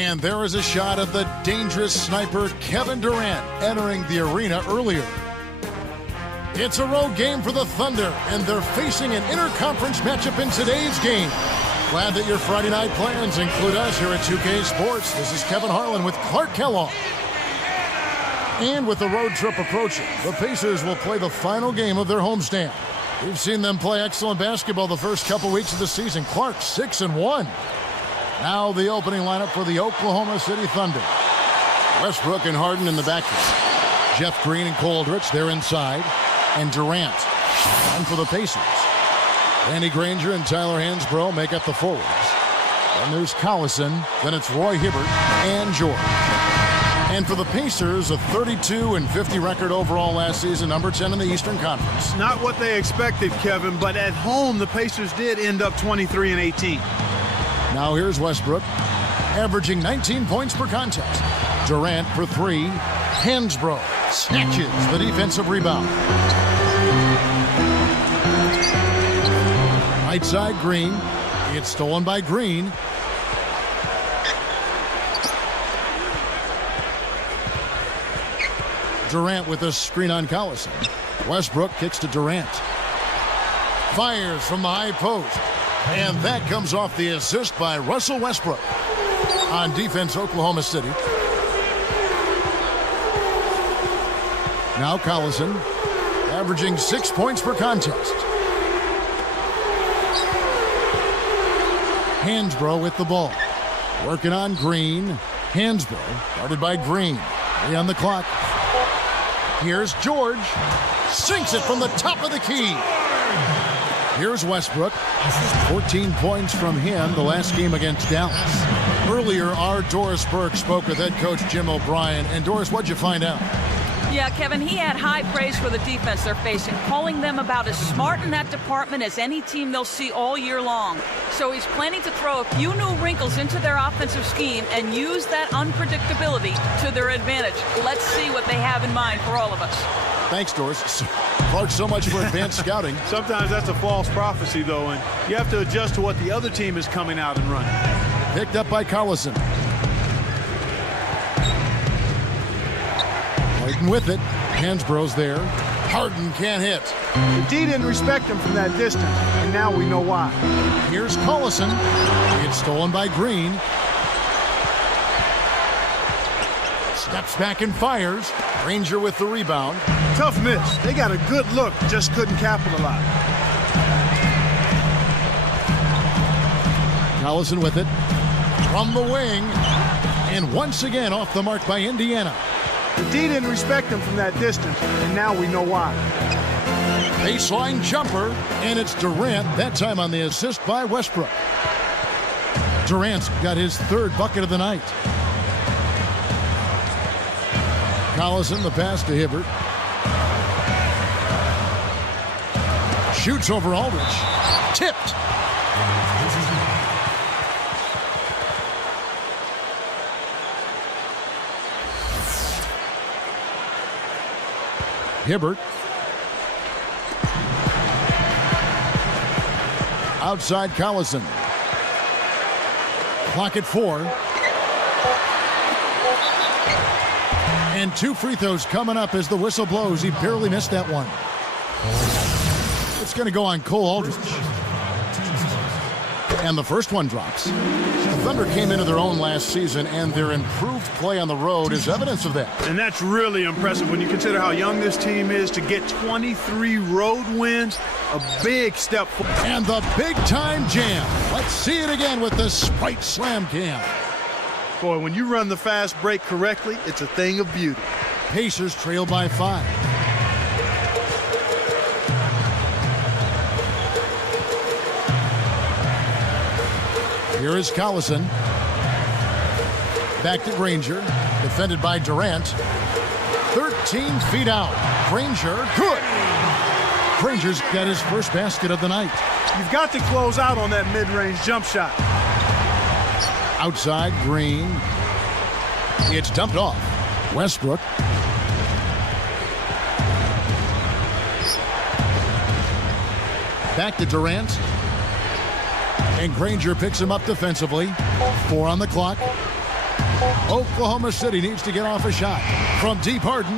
And there is a shot of the dangerous sniper Kevin Durant entering the arena earlier. It's a road game for the Thunder, and they're facing an interconference matchup in today's game. Glad that your Friday night plans include us here at 2K Sports. This is Kevin Harlan with Clark Kellogg. And with the road trip approaching, the Pacers will play the final game of their homestand. We've seen them play excellent basketball the first couple weeks of the season. Clark 6-1. Now the opening lineup for the Oklahoma City Thunder. Westbrook and Harden in the backcourt. Jeff Green and Cole Aldrich, they're inside. And Durant. And for the Pacers, Danny Granger and Tyler Hansbrough make up the forwards. Then there's Collison. Then it's Roy Hibbert and George. And for the Pacers, a 32-50 record overall last season, number 10 in the Eastern Conference. Not what they expected, Kevin, but at home, the Pacers did end up 23-18. Now here's Westbrook, averaging 19 points per contest. Durant for three. Hansbrough snatches the defensive rebound. Right side, Green. It's stolen by Green. Durant with a screen on Collison. Westbrook kicks to Durant. Fires from the high post. And that comes off the assist by Russell Westbrook. On defense, Oklahoma City. Now Collison, averaging 6 points per contest. Hansbrough with the ball. Working on Green. Hansbrough, guarded by Green. 3 on the clock. Here's George. Sinks it from the top of the key. Here's Westbrook. 14 points from him the last game against Dallas. Earlier, our Doris Burke spoke with head coach Jim O'Brien. And Doris, what'd you find out? Yeah, Kevin, he had high praise for the defense they're facing, calling them about as smart in that department as any team they'll see all year long. So he's planning to throw a few new wrinkles into their offensive scheme and use that unpredictability to their advantage. Let's see what they have in mind for all of us. Thanks, Doris. Clark, so much for advanced scouting. Sometimes that's a false prophecy, though, and you have to adjust to what the other team is coming out and running. Picked up by Collison. Waiting with it. Hansbrough's there. Harden can't hit. The D didn't respect him from that distance, and now we know why. Here's Collison. It's stolen by Green. Steps back and fires. Granger with the rebound. Tough miss. They got a good look, just couldn't capitalize. Collison with it. From the wing. And once again off the mark by Indiana. The D didn't respect him from that distance, and now we know why. Baseline jumper, and it's Durant, that time on the assist by Westbrook. Durant's got his third bucket of the night. Collison, the pass to Hibbert. Shoots over Aldrich. Tipped. Hibbert. Outside Collison. Clock at 4. And 2 free throws coming up as the whistle blows. He barely missed that one. It's going to go on Cole Aldrich. And the first one drops. The Thunder came into their own last season, and their improved play on the road is evidence of that. And that's really impressive when you consider how young this team is. To get 23 road wins, a big step forward. And the big-time jam. Let's see it again with the Sprite Slam Cam. Boy, when you run the fast break correctly, it's a thing of beauty. Pacers trail by 5. Here is Collison. Back to Granger. Defended by Durant. 13 feet out. Granger, good. Granger's got his first basket of the night. You've got to close out on that mid-range jump shot. Outside, Green. It's dumped off. Westbrook. Back to Durant. And Granger picks him up defensively. 4 on the clock. Oklahoma City needs to get off a shot. From deep, Harden.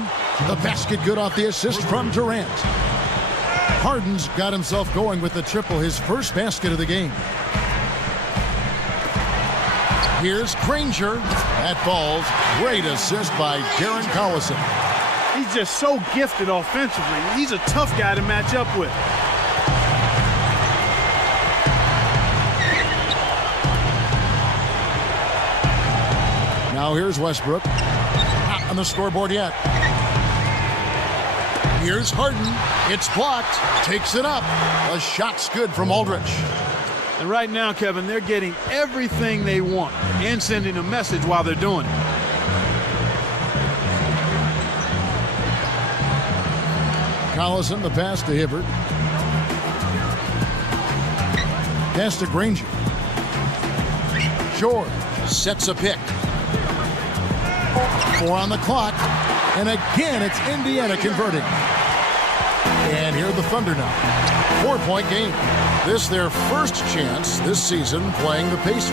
The basket good off the assist from Durant. Harden's got himself going with the triple, his first basket of the game. Here's Granger. That falls. Great assist by Darren Collison. He's just so gifted offensively. He's a tough guy to match up with. Now here's Westbrook. Not on the scoreboard yet. Here's Harden. It's blocked. Takes it up. A shot's good from Aldridge. And right now, Kevin, they're getting everything they want and sending a message while they're doing it. Collison, the pass to Hibbert. Pass to Granger. George sets a pick. 4 on the clock. And again, it's Indiana converting. And here are the Thunder now. 4-point game. This their first chance this season playing the Pacers.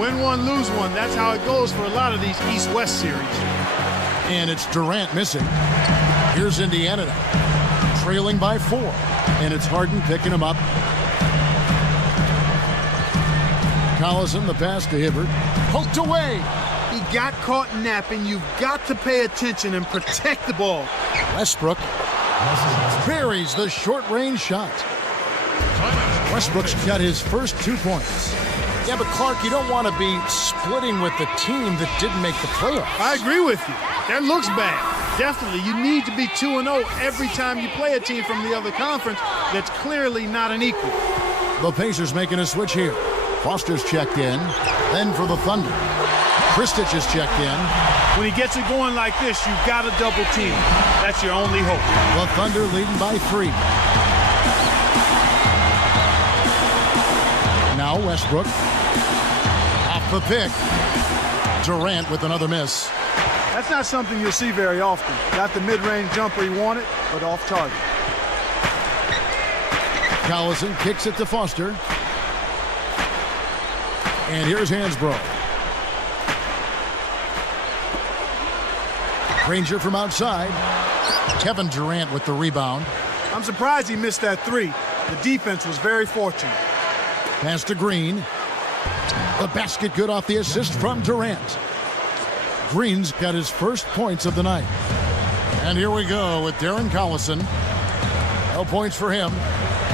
Win one, lose one. That's how it goes for a lot of these East-West series. And it's Durant missing. Here's Indiana now. Trailing by 4. And it's Harden picking him up. Collison, the pass to Hibbert. Poked away. He got caught napping. You've got to pay attention and protect the ball. Westbrook buries the short-range shot. Westbrook's got his first 2 points. Yeah, but Clark, you don't want to be splitting with the team that didn't make the playoffs. I agree with you. That looks bad. Definitely, you need to be 2-0 every time you play a team from the other conference that's clearly not an equal. The Pacers making a switch here. Foster's checked in. Then for the Thunder. Kristich is checked in. When he gets it going like this, you've got to double team. That's your only hope. The Thunder leading by 3. Now Westbrook. Off the pick. Durant with another miss. That's not something you'll see very often. Got the mid-range jumper he wanted, but off target. Collison kicks it to Foster. And here's Hansbrough. Granger from outside. Kevin Durant with the rebound. I'm surprised he missed that 3. The defense was very fortunate. Pass to Green. The basket good off the assist from Durant. Green's got his first points of the night. And here we go with Darren Collison. No points for him.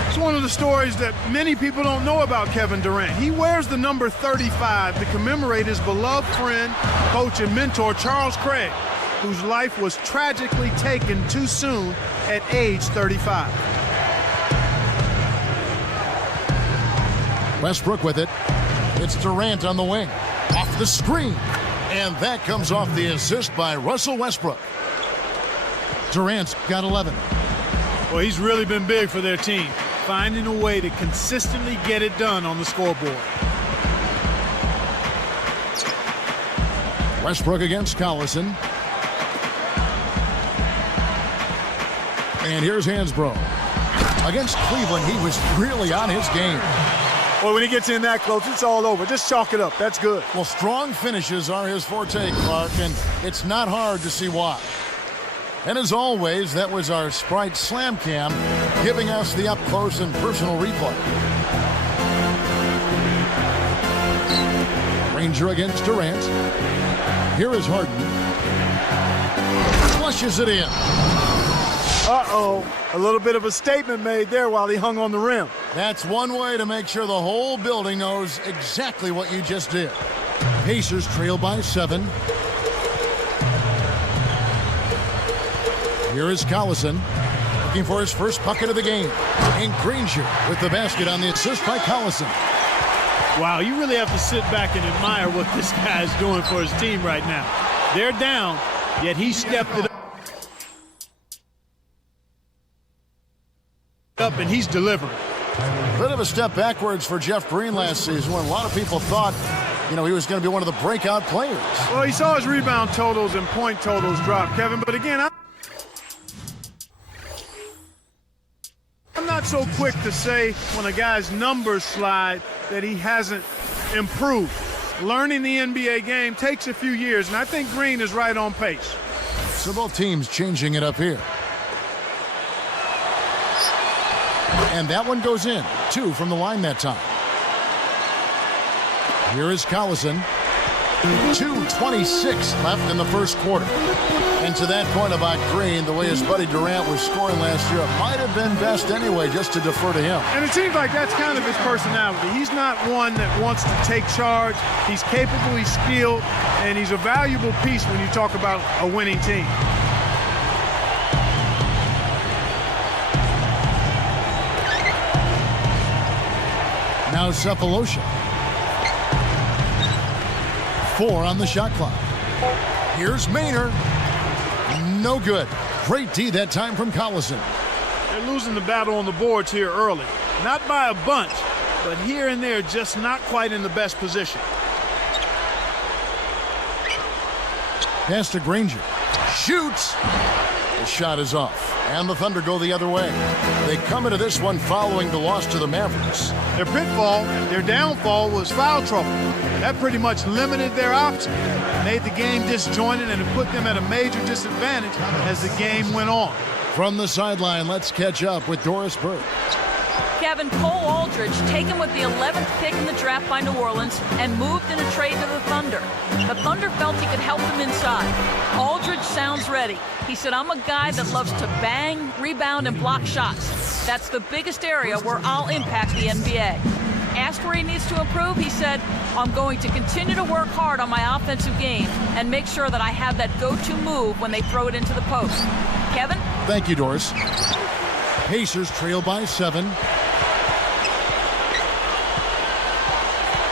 It's one of the stories that many people don't know about Kevin Durant. He wears the number 35 to commemorate his beloved friend, coach, and mentor, Charles Craig, whose life was tragically taken too soon at age 35. Westbrook with it. It's Durant on the wing. Off the screen. And that comes off the assist by Russell Westbrook. Durant's got 11. Well, he's really been big for their team, finding a way to consistently get it done on the scoreboard. Westbrook against Collison. And here's Hansbrough. Against Cleveland, he was really on his game. Well, when he gets in that close, it's all over. Just chalk it up. That's good. Well, strong finishes are his forte, Clark, and it's not hard to see why. And as always, that was our Sprite Slam Cam giving us the up-close and personal replay. Granger against Durant. Here is Harden. Flushes it in. Uh-oh. A little bit of a statement made there while he hung on the rim. That's one way to make sure the whole building knows exactly what you just did. Pacers trail by 7. Here is Collison looking for his first bucket of the game. And Granger with the basket on the assist by Collison. Wow, you really have to sit back and admire what this guy is doing for his team right now. They're down, yet he stepped it up and he's delivering. Bit of a step backwards for Jeff Green last season when a lot of people thought, he was going to be one of the breakout players. Well, he saw his rebound totals and point totals drop, Kevin. But again, I'm not so quick to say when a guy's numbers slide that he hasn't improved. Learning the NBA game takes a few years, and I think Green is right on pace. So both teams changing it up here. And that one goes in. 2 from the line that time. Here is Collison. 2:26 left in the first quarter. And to that point about Green, the way his buddy Durant was scoring last year, it might have been best anyway just to defer to him. And it seems like that's kind of his personality. He's not one that wants to take charge. He's capable, he's skilled, and he's a valuable piece when you talk about a winning team. Now Cephalosha. 4 on the shot clock. Here's Maynard. No good. Great D that time from Collison. They're losing the battle on the boards here early. Not by a bunch, but here and there just not quite in the best position. Pass to Granger. Shoots. The shot is off. And the Thunder go the other way. They come into this one following the loss to the Mavericks. Their pitfall, their downfall was foul trouble. That pretty much limited their options. Made the game disjointed and it put them at a major disadvantage as the game went on. From the sideline, let's catch up with Doris Burke. Kevin, Cole Aldridge taken with the 11th pick in the draft by New Orleans and moved in a trade to the Thunder. The Thunder felt he could help them inside. Aldridge sounds ready. He said, I'm a guy that loves to bang, rebound, and block shots. That's the biggest area where I'll impact the NBA. Asked where he needs to improve, he said, I'm going to continue to work hard on my offensive game and make sure that I have that go-to move when they throw it into the post. Kevin? Thank you, Doris. Pacers trail by 7.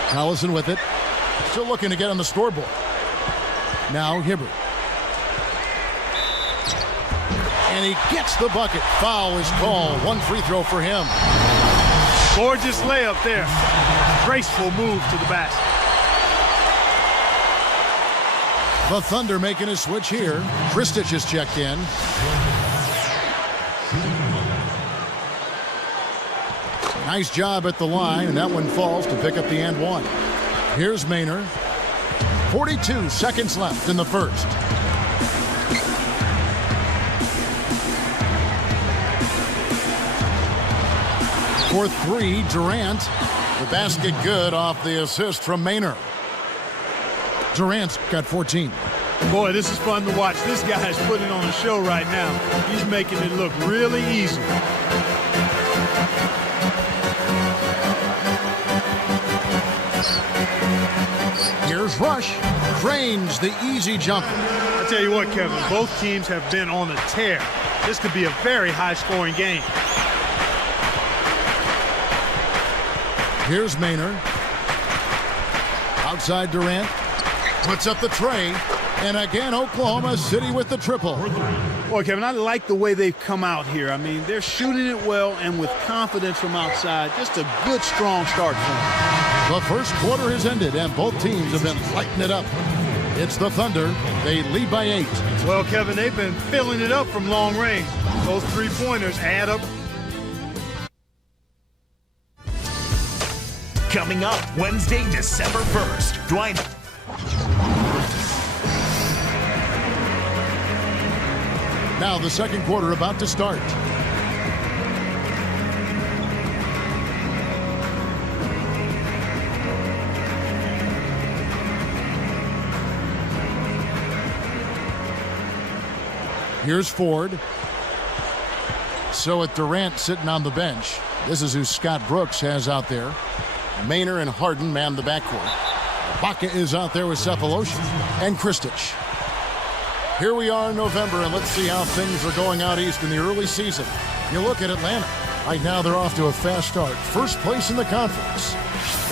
Collison with it. Still looking to get on the scoreboard. Now Hibbert. And he gets the bucket. Foul is called. 1 free throw for him. Gorgeous layup there. Graceful move to the basket. The Thunder making a switch here. Kristich is checked in. Nice job at the line, and that one falls to pick up the and one. Here's Maynard. 42 seconds left in the first. For 3, Durant. The basket good off the assist from Maynard. Durant's got 14. Boy, this is fun to watch. This guy is putting on a show right now. He's making it look really easy. Here's Rush. Cranes the easy jumper. I tell you what, Kevin, both teams have been on a tear. This could be a very high-scoring game. Here's Maynard. Outside Durant. Puts up the tray. And again, Oklahoma City with the triple. Boy, Kevin, I like the way they've come out here. I mean, they're shooting it well and with confidence from outside. Just a good, strong start for them. The first quarter has ended, and both teams have been lighting it up. It's the Thunder. They lead by 8. Well, Kevin, they've been filling it up from long range. Those three-pointers add up. Coming up Wednesday, December 1st. Dwight. Now the second quarter about to start. Here's Ford. So with Durant sitting on the bench, this is who Scott Brooks has out there. Maynard and Harden man the backcourt. Baca is out there with Cephalosha and Kristich. Here we are in November, and let's see how things are going out east in the early season. You look at Atlanta. Right now, they're off to a fast start. First place in the conference.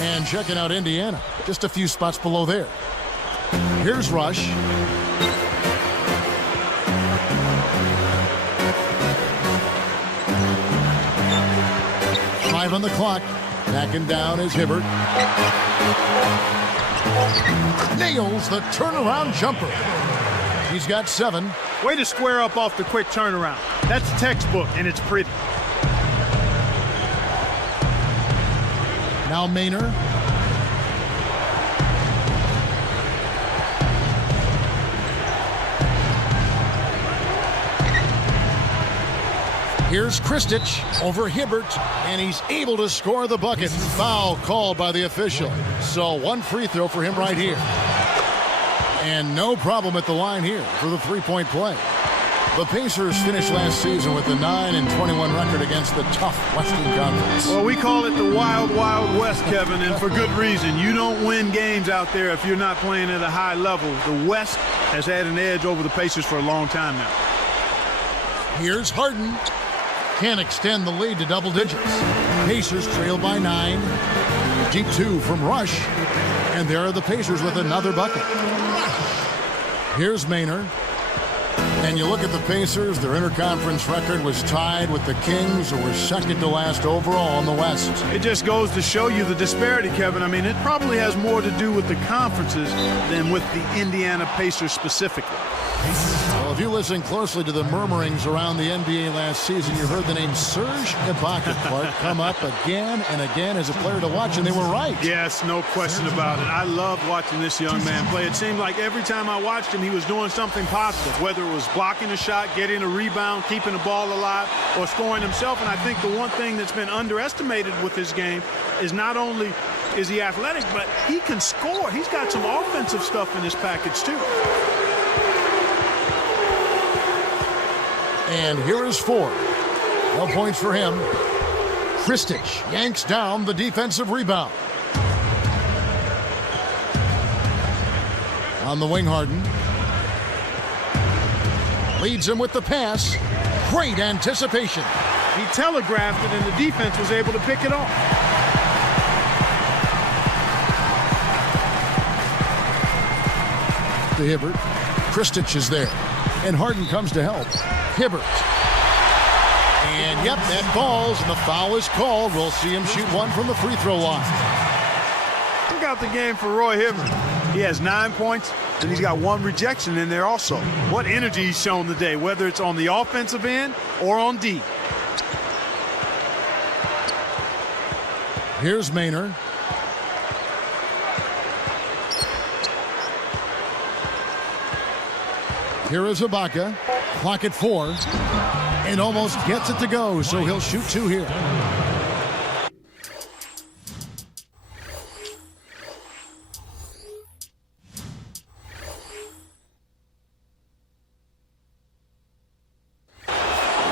And checking out Indiana, just a few spots below there. Here's Rush. Five on the clock. Backing down is Hibbert. Nails the turnaround jumper. He's got 7. Way to square up off the quick turnaround. That's textbook, and it's pretty. Now Maynard. Here's Kristich over Hibbert, and he's able to score the bucket. Foul called by the official. So one free throw for him right here. And no problem at the line here for the three-point play. The Pacers finished last season with a 9-21 record against the tough Western Conference. Well, we call it the Wild Wild West, Kevin, and for good reason. You don't win games out there if you're not playing at a high level. The West has had an edge over the Pacers for a long time now. Here's Harden. Can't extend the lead to double digits. Pacers trail by 9. Deep 2 from Rush. And there are the Pacers with another bucket. Here's Maynard. And you look at the Pacers, their interconference record was tied with the Kings, who were second to last overall in the West. It just goes to show you the disparity, Kevin. I mean, it probably has more to do with the conferences than with the Indiana Pacers specifically. Well, if you listen closely to the murmurings around the NBA last season, you heard the name Serge Ibaka, Clark, come up again and again as a player to watch, and they were right. Yes, no question about it. I loved watching this young man play. It seemed like every time I watched him, he was doing something positive, whether it was blocking a shot, getting a rebound, keeping the ball alive, or scoring himself. And I think the one thing that's been underestimated with his game is not only is he athletic, but he can score. He's got some offensive stuff in his package, too. And here is 4. No points for him. Kristich yanks down the defensive rebound. On the wing, Harden. Leads him with the pass. Great anticipation. He telegraphed it, and the defense was able to pick it off. To Hibbert. Kristich is there. And Harden comes to help. Hibbert. And yep, that falls, and the foul is called. We'll see him shoot one from the free throw line. Look out the game for Roy Hibbert. He has 9 points, and he's got 1 rejection in there also. What energy he's shown today, whether it's on the offensive end or on D. Here's Maynard. Here is Ibaka. Clock at 4. And almost gets it to go, so he'll shoot 2 here.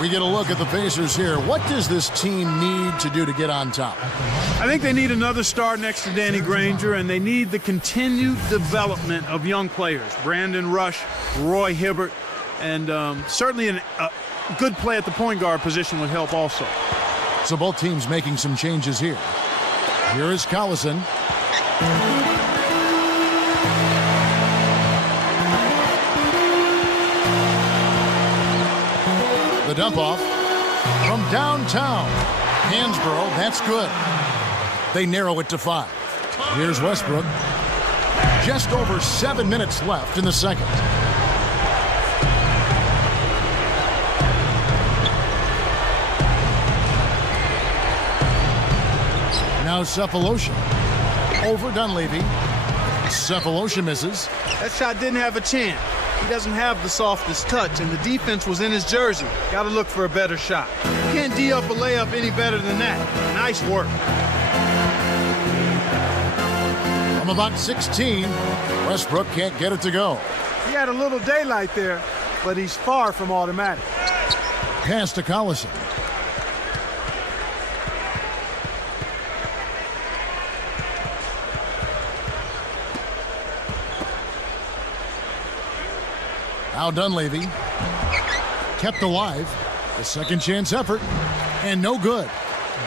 We get a look at the Pacers here. What does this team need to do to get on top? I think they need another star next to Danny Granger, and they need the continued development of young players. Brandon Rush, Roy Hibbert, and certainly a good play at the point guard position would help also. So both teams making some changes here. Here is Collison. The dump off from downtown. Hansborough, that's good. They narrow it to 5. Here's Westbrook. Just over 7 minutes left in the second. Now Cephalosha over Dunleavy. Cephalosha misses. That shot didn't have a chance. He doesn't have the softest touch, and the defense was in his jersey. Got to look for a better shot. You can't D up a layup any better than that. Nice work. From about 16, Westbrook can't get it to go. He had a little daylight there, but he's far from automatic. Pass to Collison. Now Dunleavy, kept alive, the second chance effort, and no good.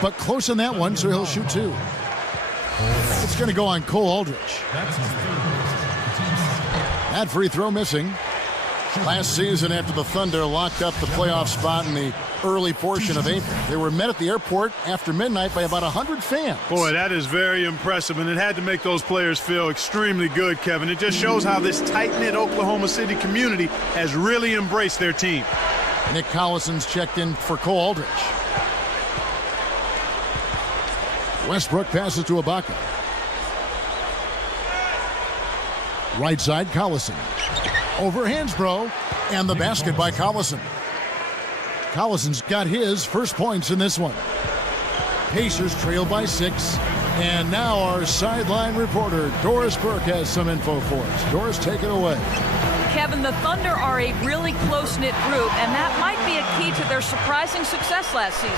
But close on that one, so he'll shoot 2. It's going to go on Cole Aldrich. That free throw missing. Last season, after the Thunder locked up the playoff spot in the early portion of April, they were met at the airport after midnight by about 100 fans. Boy, that is very impressive, and it had to make those players feel extremely good, Kevin. It just shows how this tight-knit Oklahoma City community has really embraced their team. Nick Collison's checked in for Cole Aldrich. Westbrook passes to Ibaka. Right side, Collison. Over Hansbrough, and the basket by Collison. Collison's got his first points in this one. Pacers trail by 6. And now our sideline reporter, Doris Burke, has some info for us. Doris, take it away. Kevin, the Thunder are a really close-knit group, and that might be a key to their surprising success last season.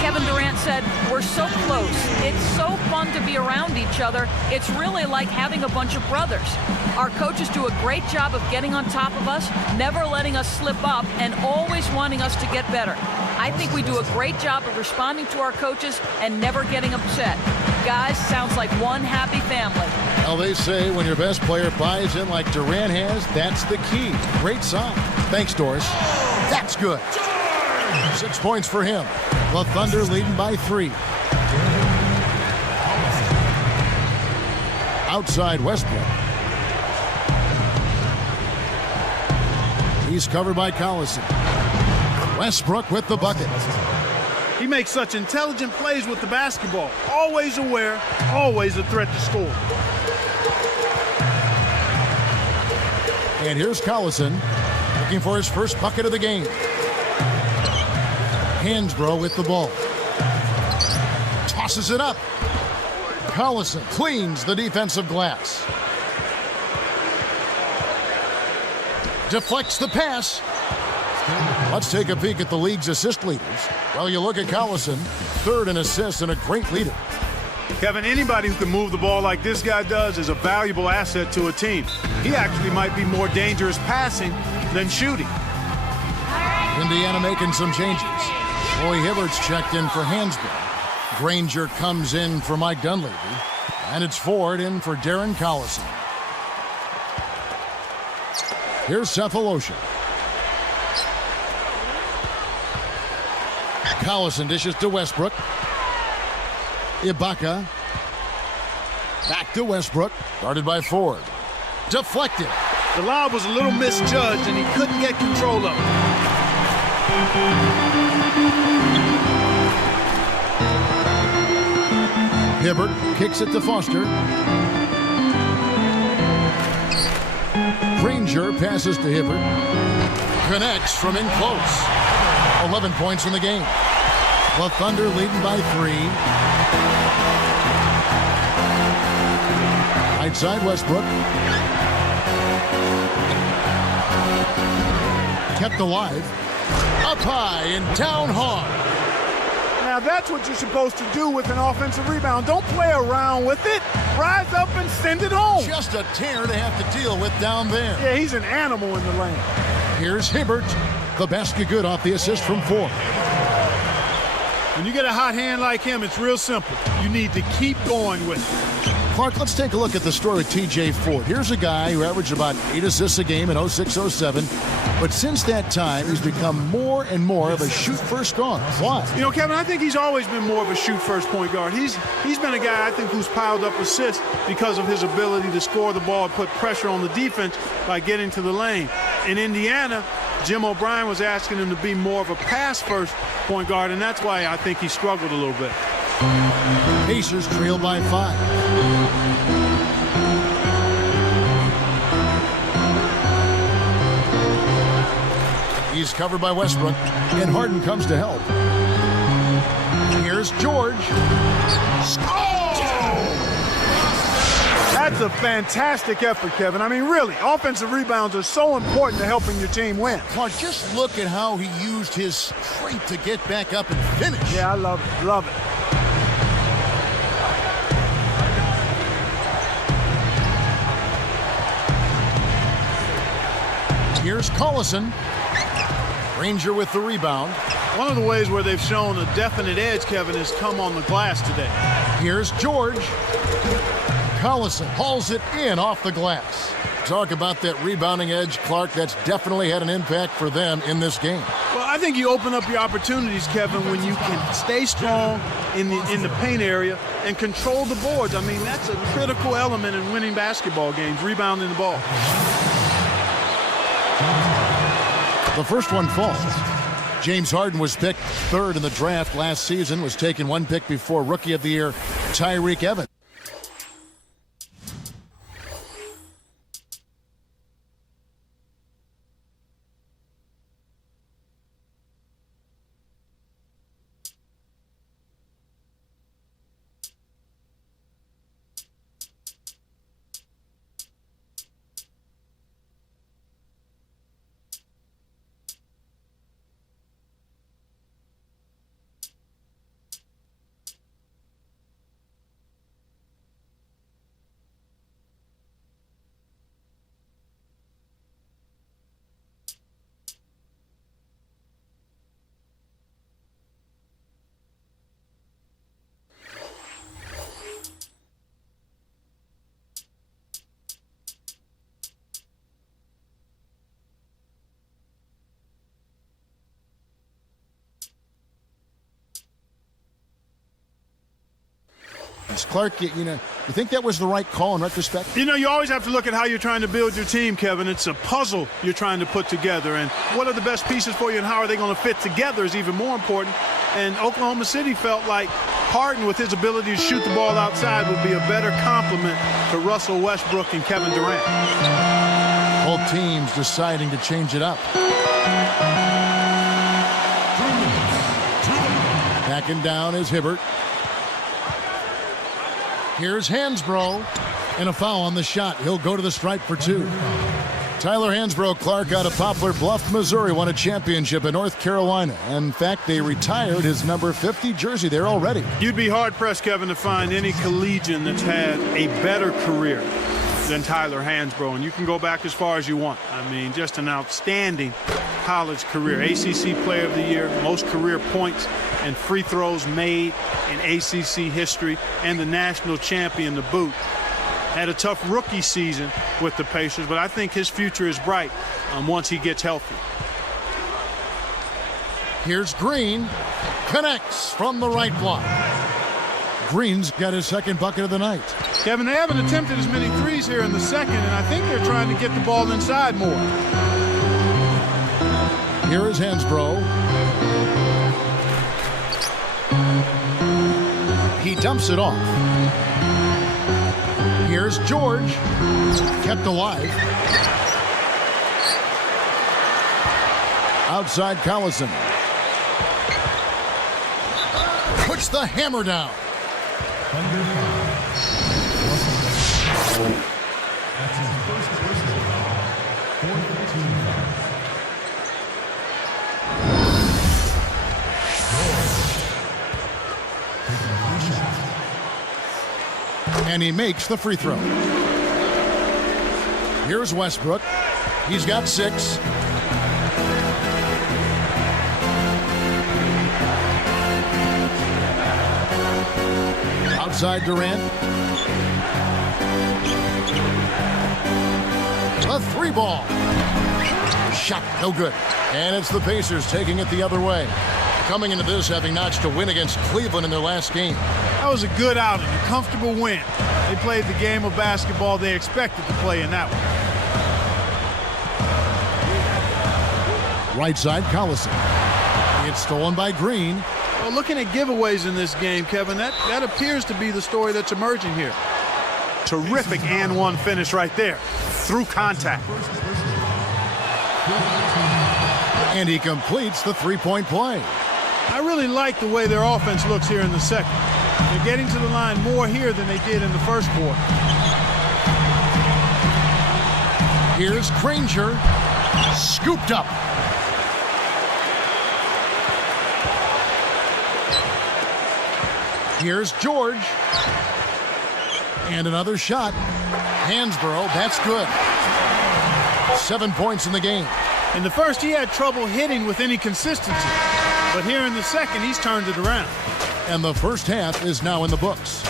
Kevin Durant said, "We're so close. It's so fun to be around each other. It's really like having a bunch of brothers. Our coaches do a great job of getting on top of us, never letting us slip up, and always wanting us to get better. I think we do a great job of responding to our coaches and never getting upset. Guys, sounds like one happy family." Well, they say when your best player buys in like Durant has, that's the key. Great song. Thanks, Doris. That's good. 6 points for him. The Thunder leading by 3. Outside Westbrook. He's covered by Collison. Westbrook with the bucket. He makes such intelligent plays with the basketball. Always aware, always a threat to score. And here's Collison looking for his first bucket of the game. Hansbrough with the ball. Tosses it up. Collison cleans the defensive glass. Deflects the pass. Let's take a peek at the league's assist leaders. Well, you look at Collison, 3rd in assists and a great leader. Kevin, anybody who can move the ball like this guy does is a valuable asset to a team. He actually might be more dangerous passing than shooting. Indiana making some changes. Roy Hibbert's checked in for Hansbrough. Granger comes in for Mike Dunleavy. And it's Ford in for Darren Collison. Here's Cephalosha. Collison dishes to Westbrook. Ibaka. Back to Westbrook. Guarded by Ford. Deflected. The lob was a little misjudged, and he couldn't get control of it. Hibbert kicks it to Foster. Granger passes to Hibbert. Connects from in close. 11 points in the game. The Thunder leading by 3. Right side Westbrook. Kept alive. Up high and down hard. Now that's what you're supposed to do with an offensive rebound. Don't play around with it. Rise up and send it home. Just a tear to have to deal with down there. Yeah, he's an animal in the lane. Here's Hibbert. The basket good off the assist from Ford. When you get a hot hand like him, it's real simple. You need to keep going with it. Clark, let's take a look at the story with T.J. Ford. Here's a guy who averaged about 8 assists a game in 06-07. But since that time, he's become more and more of a shoot-first guard. Why? You know, Kevin, I think he's always been more of a shoot-first point guard. He's been a guy, I think, who's piled up assists because of his ability to score the ball and put pressure on the defense by getting to the lane. In Indiana, Jim O'Brien was asking him to be more of a pass-first point guard, and that's why I think he struggled a little bit. Pacers trail by 5. He's covered by Westbrook, and Harden comes to help. Here's George. That's a fantastic effort, Kevin. I mean, really, offensive rebounds are so important to helping your team win. Clark, just look at how he used his strength to get back up and finish. Yeah, I love it. Love it. Here's Collison. Granger with the rebound. One of the ways where they've shown a definite edge, Kevin, has come on the glass today. Here's George. Collison hauls it in off the glass. Talk about that rebounding edge, Clark. That's definitely had an impact for them in this game. Well, I think you open up your opportunities, Kevin, when you can stay strong in the paint area and control the boards. I mean, that's a critical element in winning basketball games, rebounding the ball. The first one falls. James Harden was picked 3rd in the draft last season, was taken 1 pick before Rookie of the Year Tyreke Evans. defense. Clark, you think that was the right call in retrospect? You know, you always have to look at how you're trying to build your team, Kevin. It's a puzzle you're trying to put together. And what are the best pieces for you and how are they going to fit together is even more important. And Oklahoma City felt like Harden, with his ability to shoot the ball outside, would be a better complement to Russell Westbrook and Kevin Durant. Both teams deciding to change it up. Backing down is Hibbert. Here's Hansbrough, and a foul on the shot. He'll go to the stripe for 2. Tyler Hansbrough Clark out of Poplar Bluff, Missouri, won a championship in North Carolina. In fact, they retired his number 50 jersey there already. You'd be hard-pressed, Kevin, to find any collegian that's had a better career than Tyler Hansbrough, and you can go back as far as you want. I mean, just an outstanding college career. ACC Player of the Year, most career points and free throws made in ACC history, and the national champion to boot. Had a tough rookie season with the Pacers, but I think his future is bright once he gets healthy. Here's Green, connects from the right block. Green's got his second bucket of the night. Kevin, they haven't attempted as many threes here in the second, and I think they're trying to get the ball inside more. Here is Hansbrough. He dumps it off. Here's George, kept alive. Outside Collison. Puts the hammer down. And he makes the free throw. Here's Westbrook. He's got 6. Outside Durant. A 3-ball. Shot, no good. And it's the Pacers taking it the other way. Coming into this having notched a win against Cleveland in their last game. That was a good outing, a comfortable win. They played the game of basketball they expected to play in that one. Right side, Collison. It's stolen by Green. Well, looking at giveaways in this game, Kevin, that appears to be the story that's emerging here. Terrific and one finish right there, through contact. And he completes the three-point play. I really like the way their offense looks here in the second. They're getting to the line more here than they did in the first quarter. Here's Granger, scooped up. Here's George. And another shot. Hansbrough, that's good. 7 points in the game. In the first, he had trouble hitting with any consistency. But here in the second, he's turned it around. And the first half is now in the books.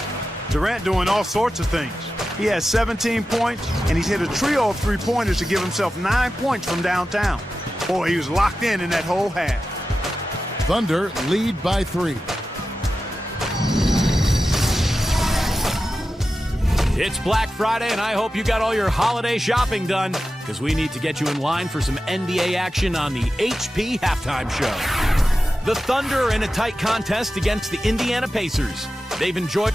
Durant doing all sorts of things. He has 17 points, and he's hit a trio of three-pointers to give himself 9 points from downtown. Boy, he was locked in that whole half. Thunder lead by 3. It's Black Friday, and I hope you got all your holiday shopping done, because we need to get you in line for some NBA action on the HP Halftime Show. The Thunder are in a tight contest against the Indiana Pacers. They've enjoyed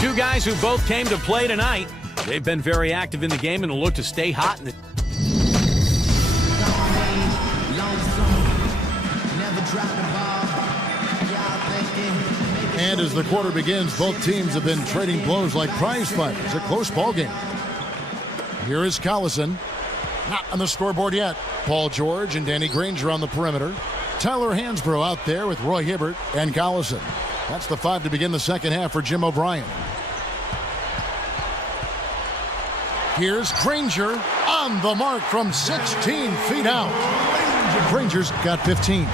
2 guys who both came to play tonight. They've been very active in the game and will look to stay hot. And as the quarter begins, both teams have been trading blows like prize fighters. A close ball game. Here is Collison. Not on the scoreboard yet. Paul George and Danny Granger on the perimeter. Tyler Hansbrough out there with Roy Hibbert and Collison. That's the 5 to begin the second half for Jim O'Brien. Here's Granger on the mark from 16 feet out. Granger's got 15.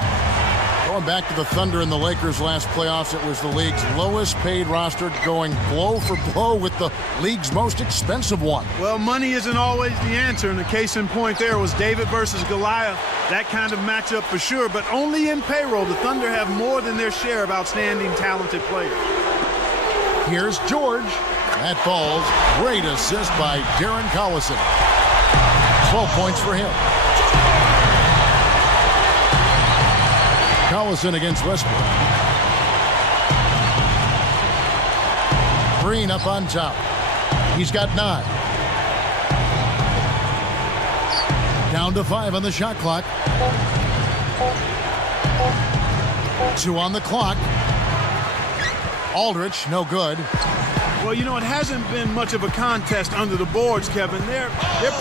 Going back to the Thunder and the Lakers last playoffs, it was the league's lowest paid roster, going blow for blow with the league's most expensive one. Well, money isn't always the answer, and the case in point there was David versus Goliath. That kind of matchup for sure, but only in payroll. The Thunder have more than their share of outstanding, talented players. Here's George. That falls. Great assist by Darren Collison. 12 points for him. Collison against Westbrook. Green up on top. He's got 9. Down to 5 on the shot clock. 2 on the clock. Aldridge, no good. Well, you know, it hasn't been much of a contest under the boards, Kevin. They're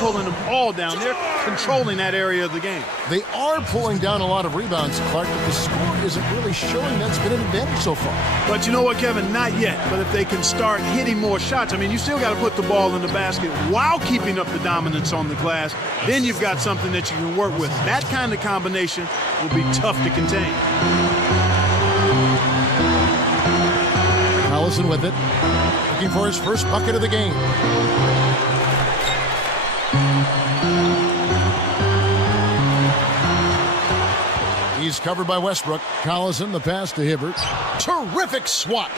pulling them all down. They're controlling that area of the game. They are pulling down a lot of rebounds, Clark, but the score isn't really showing that's been an advantage so far. But you know what, Kevin? Not yet. But if they can start hitting more shots, I mean, you still got to put the ball in the basket while keeping up the dominance on the glass. Then you've got something that you can work with. That kind of combination will be tough to contain. Collison with it. Looking for his first bucket of the game. He's covered by Westbrook. Collison, the pass to Hibbert. Terrific swat.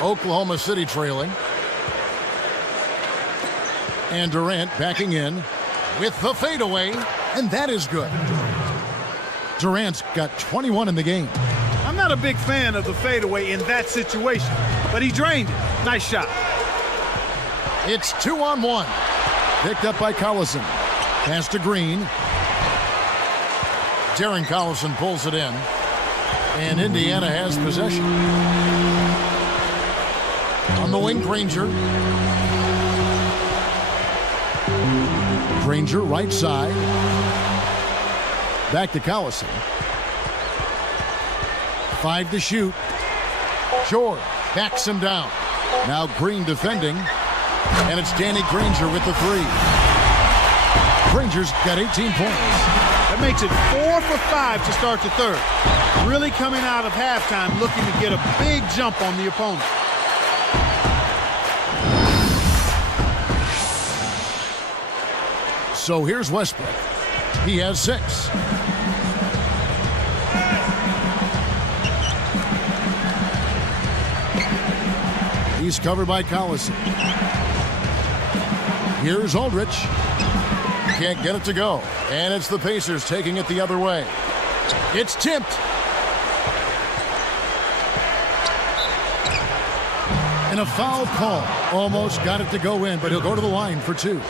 Oklahoma City trailing. And Durant backing in with the fadeaway, and that is good. Durant's got 21 in the game. I'm not a big fan of the fadeaway in that situation, but he drained it. Nice shot. It's 2-on-1. Picked up by Collison. Pass to Green. Darren Collison pulls it in. And Indiana has possession. On the wing, Granger. Granger, right side. Back to Collison. 5 to shoot. George backs him down. Now Green defending. And it's Danny Granger with the 3. Granger's got 18 points. That makes it 4 for 5 to start the third. Really coming out of halftime looking to get a big jump on the opponent. So here's Westbrook. He has 6. He's covered by Collison. Here's Aldridge. Can't get it to go. And it's the Pacers taking it the other way. It's tipped. And a foul call. Almost got it to go in, but he'll go to the line for 2.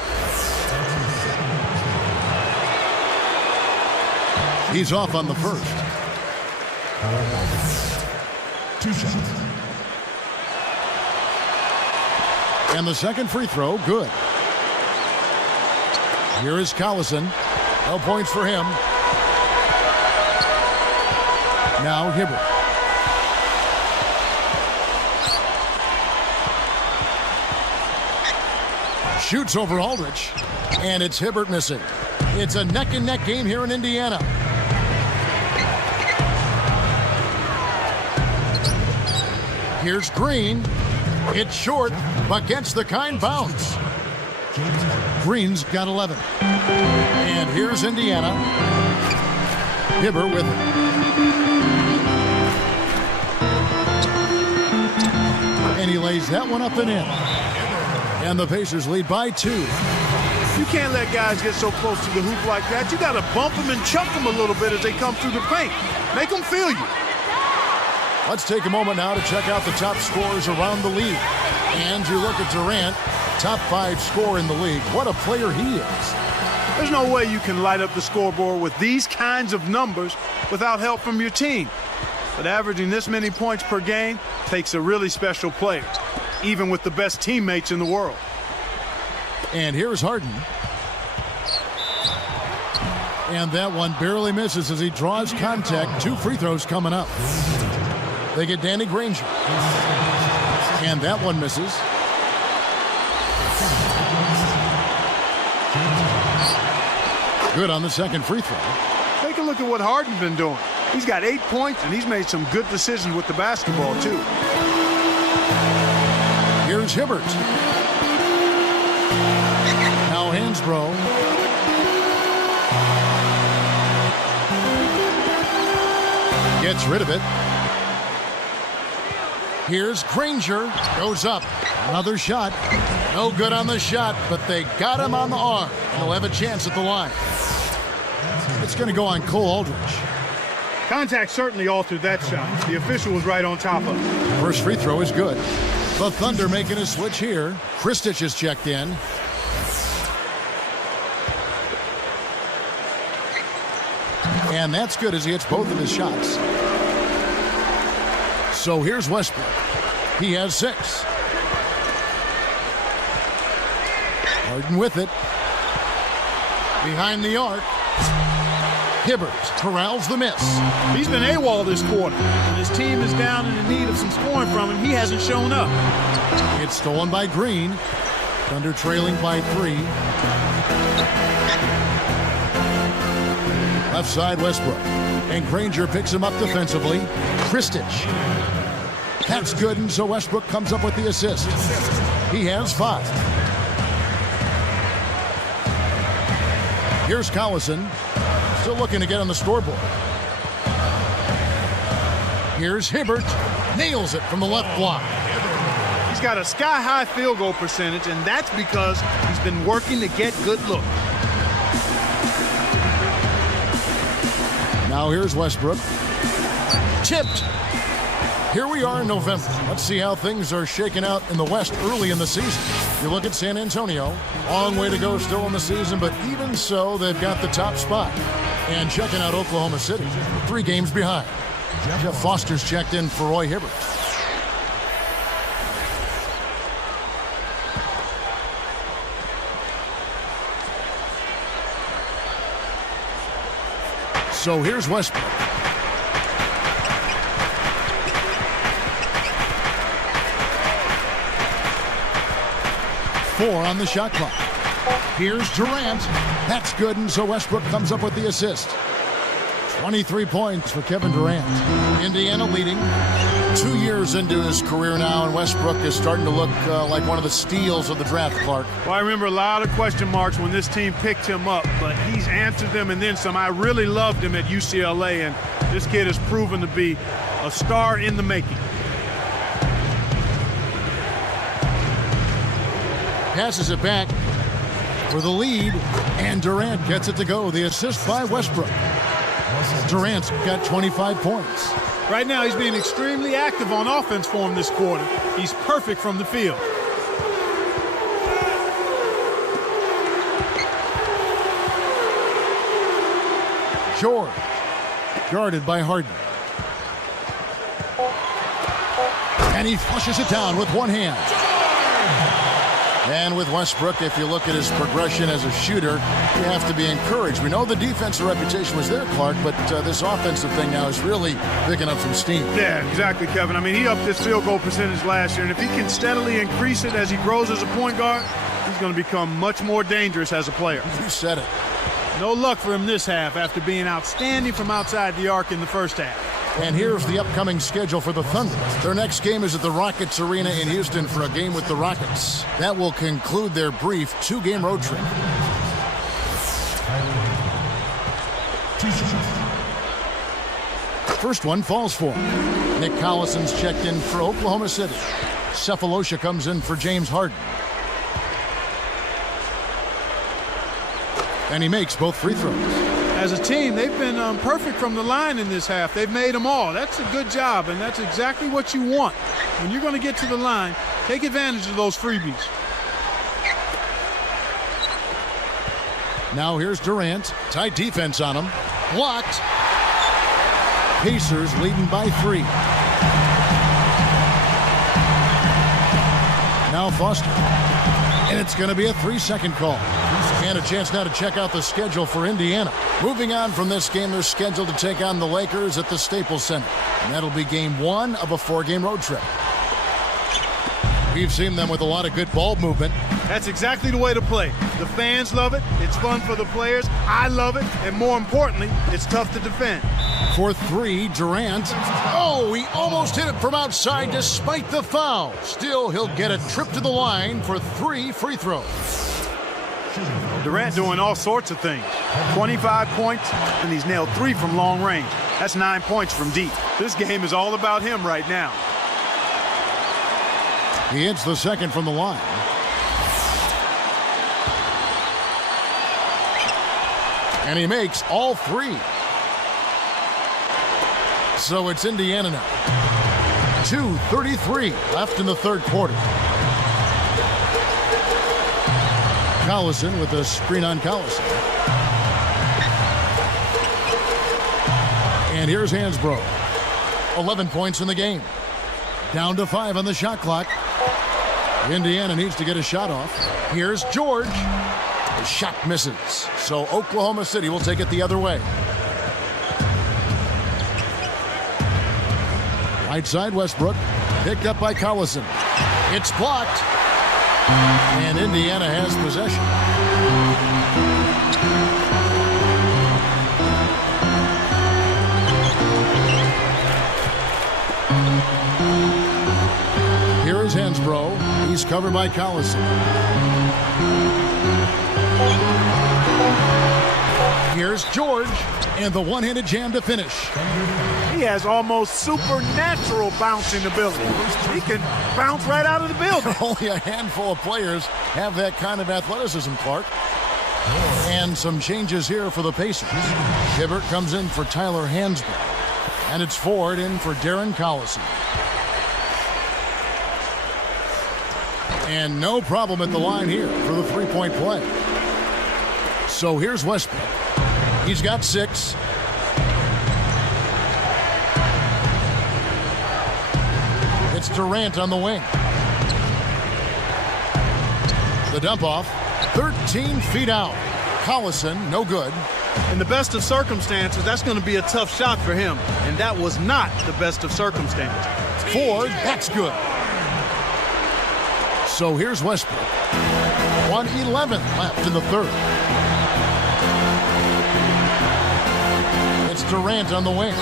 He's off on the first. 2 shots. And the second free throw, good. Here is Collison. No points for him. Now Hibbert. Shoots over Aldridge. And it's Hibbert missing. It's a neck-and-neck game here in Indiana. Here's Green. It's short, but gets the kind bounce. Green's got 11. And here's Indiana. Hibbert with it. And he lays that one up and in. And the Pacers lead by 2. You can't let guys get so close to the hoop like that. You got to bump them and chunk them a little bit as they come through the paint. Make them feel you. Let's take a moment now to check out the top scorers around the league. And you look at Durant, top 5 scorer in the league. What a player he is. There's no way you can light up the scoreboard with these kinds of numbers without help from your team. But averaging this many points per game takes a really special player, even with the best teammates in the world. And here's Harden. And that one barely misses as he draws contact. 2 free throws coming up. They get Danny Granger. And that one misses. Good on the second free throw. Take a look at what Harden's been doing. He's got 8 points, and he's made some good decisions with the basketball, too. Here's Hibbert. Now Hansbrough. Gets rid of it. Here's Granger. Goes up. Another shot. No good on the shot, but they got him on the arm. He'll have a chance at the line. It's going to go on Cole Aldridge. Contact certainly altered that shot. The official was right on top of it. First free throw is good. The Thunder making a switch here. Kristich is checked in. And that's good as he hits both of his shots. So here's Westbrook. He has 6. Harden with it. Behind the arc. Hibbert corrals the miss. He's been AWOL this quarter. When his team is down and in need of some scoring from him, he hasn't shown up. It's stolen by Green. Thunder trailing by 3. Left side, Westbrook. And Granger picks him up defensively. Kristich. That's good, and so Westbrook comes up with the assist. He has 5. Here's Collison. Still looking to get on the scoreboard. Here's Hibbert. Nails it from the left block. He's got a sky-high field goal percentage, and that's because he's been working to get good looks. Now here's Westbrook. Tipped. Here we are in November. Let's see how things are shaking out in the West early in the season. You look at San Antonio. Long way to go still in the season, but even so, they've got the top spot. And checking out Oklahoma City, 3 games behind. Jeff Foster's checked in for Roy Hibbert. So here's Westbrook. Four on the shot clock. Here's Durant. That's good, and so Westbrook comes up with the assist. 23 points for Kevin Durant. Indiana leading. 2 years into his career now, and Westbrook is starting to look like one of the steals of the draft, Clark. Well, I remember a lot of question marks when this team picked him up, but he's answered them and then some. I really loved him at UCLA, and this kid has proven to be a star in the making. Passes it back for the lead, and Durant gets it to go. The assist by Westbrook. Durant's got 25 points. Right now, he's being extremely active on offense for him this quarter. He's perfect from the field. George, guarded by Harden. And he flushes it down with one hand. And with Westbrook, if you look at his progression as a shooter, you have to be encouraged. We know the defensive reputation was there, Clark, but this offensive thing now is really picking up some steam. Yeah, exactly, Kevin. I mean, he upped his field goal percentage last year, and if he can steadily increase it as he grows as a point guard, he's going to become much more dangerous as a player. You said it. No luck for him this half after being outstanding from outside the arc in the first half. And here's the upcoming schedule for the Thunder. Their next game is at the Rockets Arena in Houston for a game with the Rockets. That will conclude their brief 2-game road trip. First one falls for him. Nick Collison's checked in for Oklahoma City. Cephalosha comes in for James Harden. And he makes both free throws. As a team, they've been perfect from the line in this half. They've made them all. That's a good job, and that's exactly what you want. When you're going to get to the line, take advantage of those freebies. Now here's Durant. Tight defense on him. Blocked. Pacers leading by 3. Now Foster. And it's going to be a 3-second call. And a chance now to check out the schedule for Indiana. Moving on from this game, they're scheduled to take on the Lakers at the Staples Center. And that'll be game 1 of a 4-game road trip. We've seen them with a lot of good ball movement. That's exactly the way to play. The fans love it. It's fun for the players. I love it. And more importantly, it's tough to defend. For 3, Durant. Oh, he almost hit it from outside despite the foul. Still, he'll get a trip to the line for 3 free throws. Durant doing all sorts of things. 25 points, and he's nailed 3 from long range. That's 9 points from deep. This game is all about him right now. He hits the second from the line. And he makes all three. So it's Indiana now. 2:33 left in the third quarter. Collison with a screen on Collison. And here's Hansbrough. 11 points in the game. Down to 5 on the shot clock. Indiana needs to get a shot off. Here's George. The shot misses. So Oklahoma City will take it the other way. Right side Westbrook. Picked up by Collison. It's blocked. And Indiana has possession. Here is Hansbrough. He's covered by Collison. Here's George. And the one-handed jam to finish. He has almost supernatural bouncing ability. He can bounce right out of the building. Only a handful of players have that kind of athleticism, Clark. And some changes here for the Pacers. Hibbert comes in for Tyler Hansbrough. And it's Ford in for Darren Collison. And no problem at the line here for the three-point play. So here's Westbrook. He's got 6. It's Durant on the wing. The dump off, 13 feet out. Collison, no good. In the best of circumstances, that's going to be a tough shot for him. And that was not the best of circumstances. Ford, that's good. So here's Westbrook. 1:11 left in the third. It's Durant on the wing.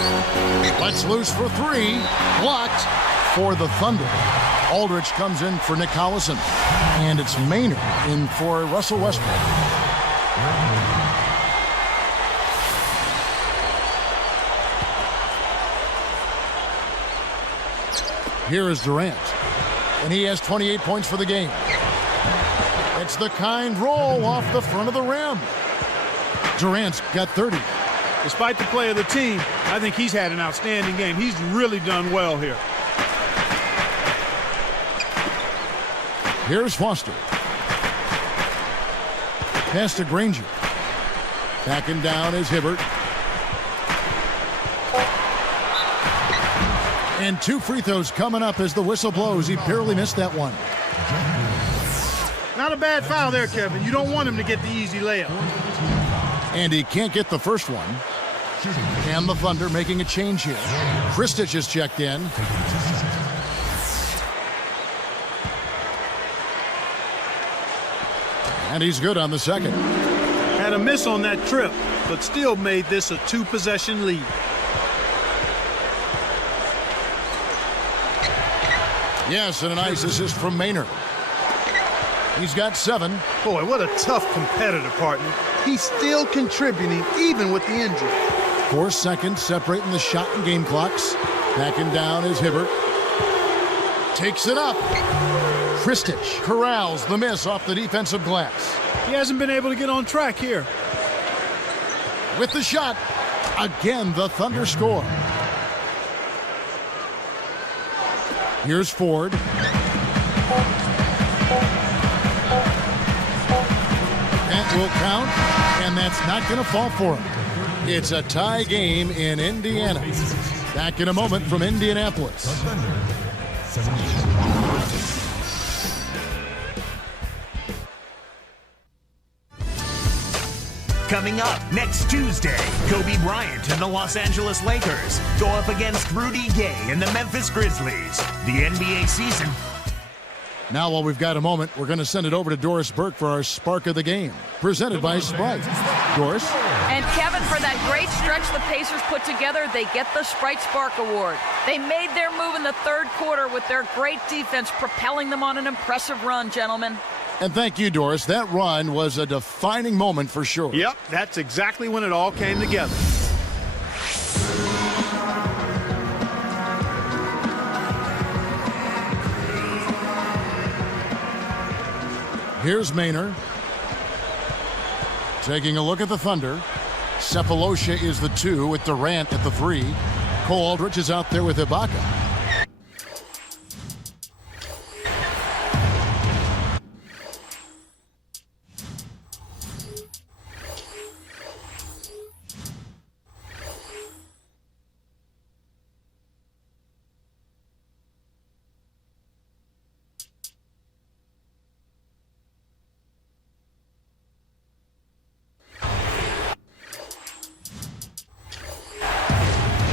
Lets loose for 3. Blocked for the Thunder. Aldridge comes in for Nick Collison. And it's Maynard in for Russell Westbrook. Here is Durant. And he has 28 points for the game. It's the kind roll off the front of the rim. Durant's got 30. Despite the play of the team, I think he's had an outstanding game. He's really done well here. Here's Foster. Pass to Granger. Backing down is Hibbert. And 2 free throws coming up as the whistle blows. He barely missed that one. Not a bad foul there, Kevin. You don't want him to get the easy layup. And he can't get the first one. And the Thunder making a change here. Kristich is checked in. And he's good on the second. Had a miss on that trip, but still made this a 2-possession lead. Yes, and a nice assist from Maynard. He's got 7. Boy, what a tough competitor, partner. He's still contributing, even with the injury. 4 seconds separating the shot and game clocks. Backing down is Hibbert. Takes it up. Kristich corrals the miss off the defensive glass. He hasn't been able to get on track here. With the shot. Again, the Thunder score. Here's Ford. That will count, and that's not going to fall for him. It's a tie game in Indiana. Back in a moment from Indianapolis. Coming up next Tuesday, Kobe Bryant and the Los Angeles Lakers go up against Rudy Gay and the Memphis Grizzlies. The NBA season. Now, while we've got a moment, we're going to send it over to Doris Burke for our Spark of the Game, presented by Sprite. Doris? And Kevin, for that great stretch the Pacers put together, they get the Sprite Spark Award. They made their move in the third quarter with their great defense, propelling them on an impressive run, gentlemen. And thank you, Doris. That run was a defining moment for sure. Yep, that's exactly when it all came together. Here's Maynard. Taking a look at the Thunder. Cephalosha is the 2 with Durant at the 3. Cole Aldrich is out there with Ibaka.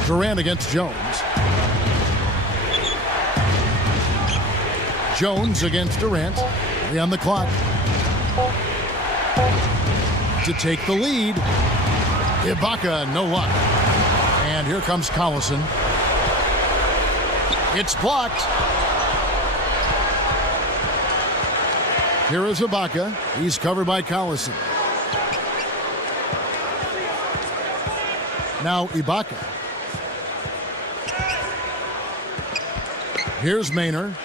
Durant against Jones. Jones against Durant. 3 on the clock. To take the lead. Ibaka, no luck. And here comes Collison. It's blocked. Here is Ibaka. He's covered by Collison. Now Ibaka. Here's Maynard.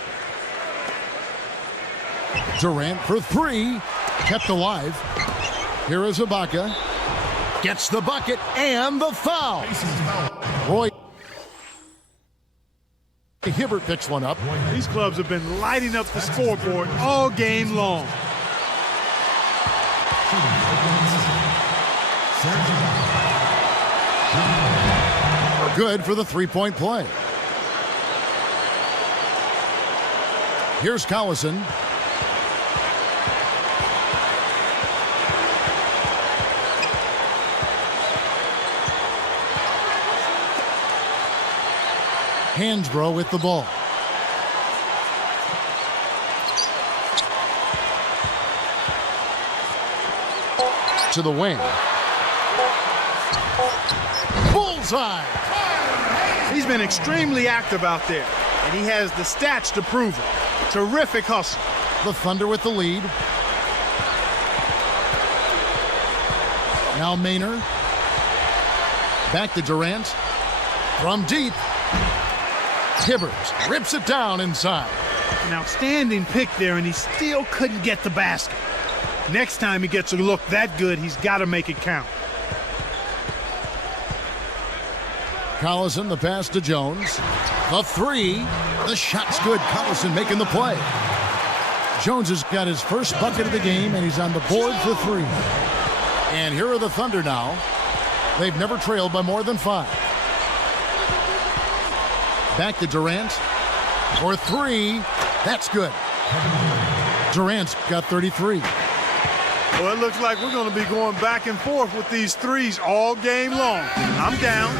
Durant for 3. Kept alive. Here is Ibaka. Gets the bucket and the foul. Roy Hibbert picks one up. These clubs have been lighting up the scoreboard all game long. Good for the three-point play. Here's Collison. Hansbrough with the ball. To the wing. Bullseye! He's been extremely active out there, and he has the stats to prove it. Terrific hustle. The Thunder with the lead. Now Maynard. Back to Durant. From deep. Hibbert rips it down inside. An outstanding pick there, and he still couldn't get the basket. Next time he gets a look that good, he's got to make it count. Collison, the pass to Jones. The 3. The shot's good. Collison making the play. Jones has got his first bucket of the game, and he's on the board for 3. And here are the Thunder now. They've never trailed by more than 5. Back to Durant for 3. That's good. Durant's got 33. Well, it looks like we're going to be going back and forth with these threes all game long. I'm down.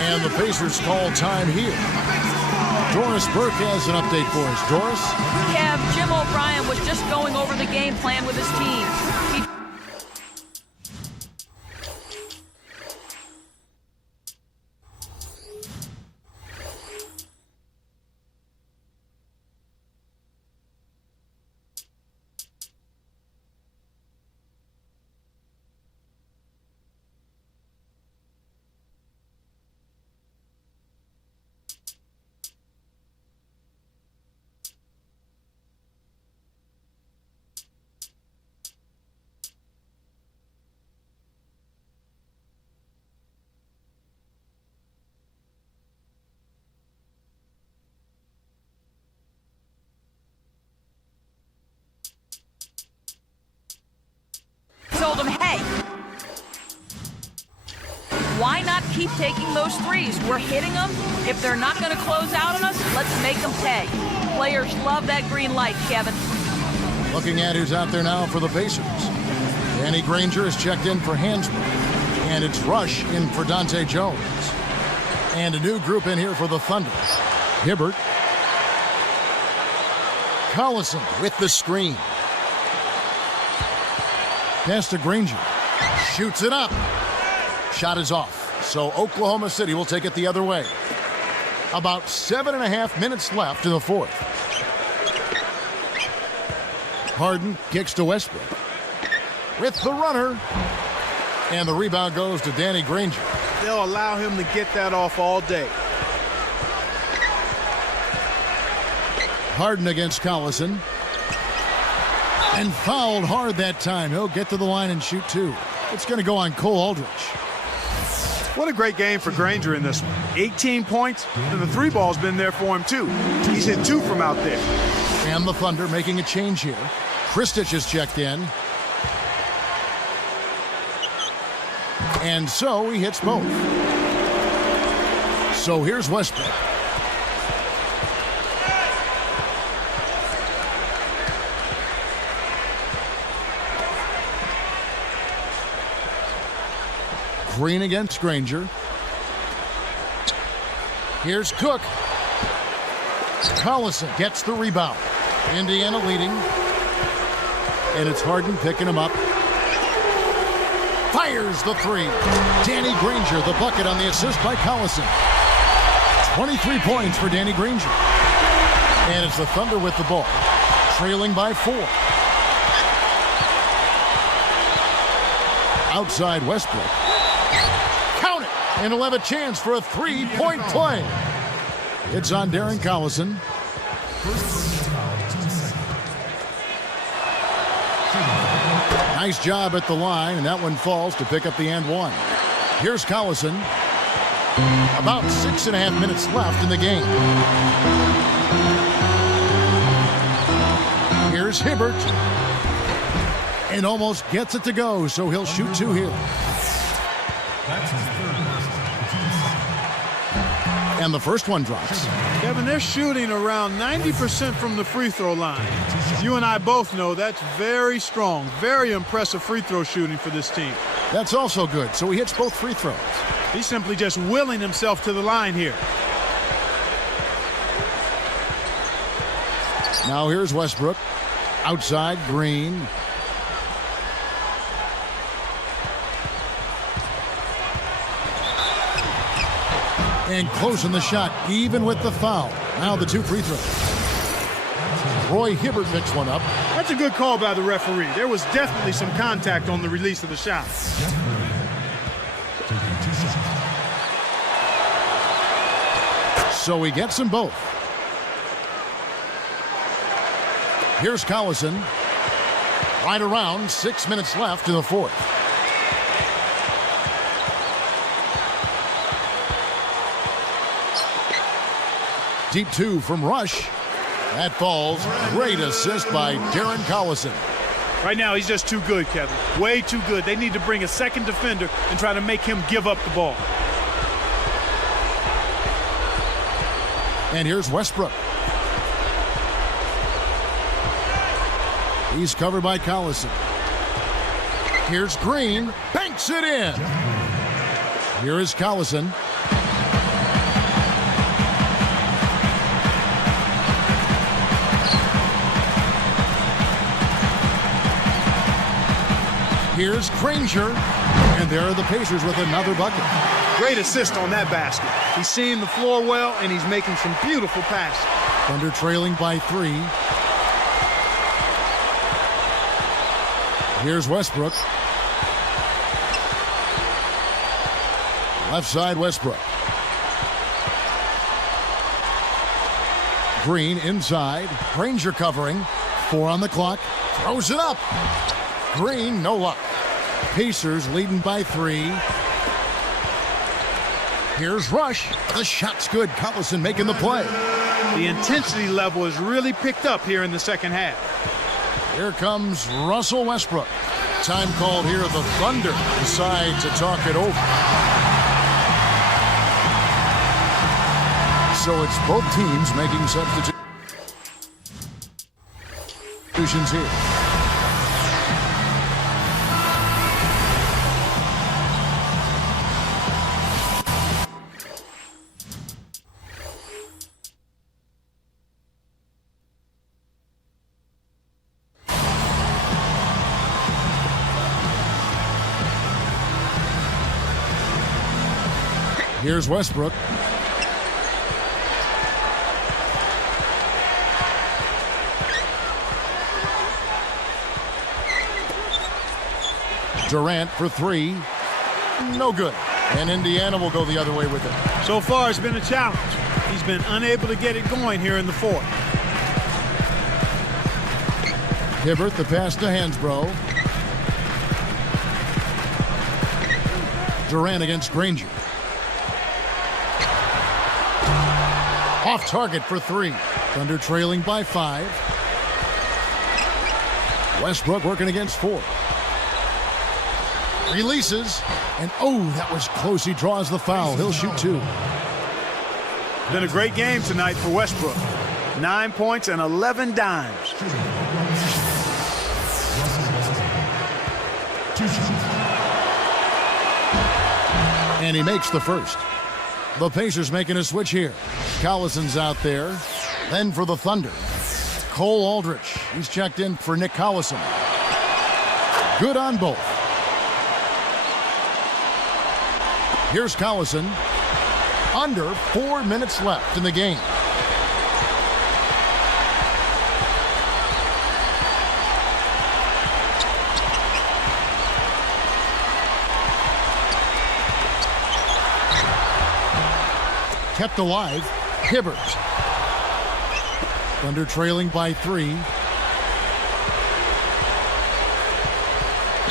And the Pacers call time here. Doris Burke has an update for us. Doris? Kev, Jim O'Brien was just going over the game plan with his team. He told him, hey, why not keep taking those threes? We're hitting them. If they're not going to close out on us, let's make them pay. Players love that green light, Kevin. Looking at who's out there now for the Pacers. Danny Granger is checked in for Hansbrough. And it's Rush in for Dante Jones. And a new group in here for the Thunder. Hibbert. Collison with the screen. Pass to Granger. Shoots it up. Shot is off. So Oklahoma City will take it the other way. About 7.5 minutes left in the fourth. Harden kicks to Westbrook. With the runner. And the rebound goes to Danny Granger. They'll allow him to get that off all day. Harden against Collison. And fouled hard that time. He'll get to the line and shoot two. It's going to go on Cole Aldrich. What a great game for Granger in this one. 18 points, and the three ball's been there for him too. He's hit two from out there. And the Thunder making a change here. Kristich is checked in. And so he hits both. So here's Westbrook. Green against Granger. Here's Cook. Collison gets the rebound. Indiana leading. And it's Harden picking him up. Fires the three. Danny Granger, the bucket on the assist by Collison. 23 points for Danny Granger. And it's the Thunder with the ball. Trailing by 4. Outside Westbrook. Count it! And he'll have a chance for a three-point play. It's on Darren Collison. Nice job at the line, and that one falls to pick up the and one. Here's Collison. About 6.5 minutes left in the game. Here's Hibbert. And almost gets it to go, so he'll shoot two here. And the first one drops. Kevin, they're shooting around 90% from the free throw line. You and I both know that's very strong, very impressive free throw shooting for this team. That's also good, so he hits both free throws. He's simply just willing himself to the line here. Now here's Westbrook. Outside, Green. And closing the shot, even with the foul. Now the two free throws. Roy Hibbert picks one up. That's a good call by the referee. There was definitely some contact on the release of the shot. So he gets them both. Here's Collison. Right around 6 minutes left in the fourth. Deep two from Rush. That falls. Great assist by Darren Collison. Right now, he's just too good, Kevin. Way too good. They need to bring a second defender and try to make him give up the ball. And here's Westbrook. He's covered by Collison. Here's Green. Banks it in. Here is Collison. Here's Granger. And there are the Pacers with another bucket. Great assist on that basket. He's seeing the floor well, and he's making some beautiful passes. Thunder trailing by 3. Here's Westbrook. Left side, Westbrook. Green inside. Granger covering. 4 on the clock. Throws it up. Green, no luck. Pacers leading by 3. Here's Rush. The shot's good. Collison making the play. The intensity level has really picked up here in the second half. Here comes Russell Westbrook. Time called here. The Thunder decide to talk it over. So it's both teams making substitutions here. Here's Westbrook. Durant for 3. No good. And Indiana will go the other way with it. So far, it's been a challenge. He's been unable to get it going here in the fourth. Hibbert, the pass to Hansbrough. Durant against Granger. Off target for 3. Thunder trailing by 5. Westbrook working against 4. Releases. And that was close. He draws the foul. He'll shoot 2. Been a great game tonight for Westbrook. 9 points and 11 dimes. And he makes the first. The Pacers making a switch here. Collison's out there. Then for the Thunder, Cole Aldrich. He's checked in for Nick Collison. Good on both. Here's Collison. Under 4 minutes left in the game. Kept alive, Hibbert. Thunder trailing by 3.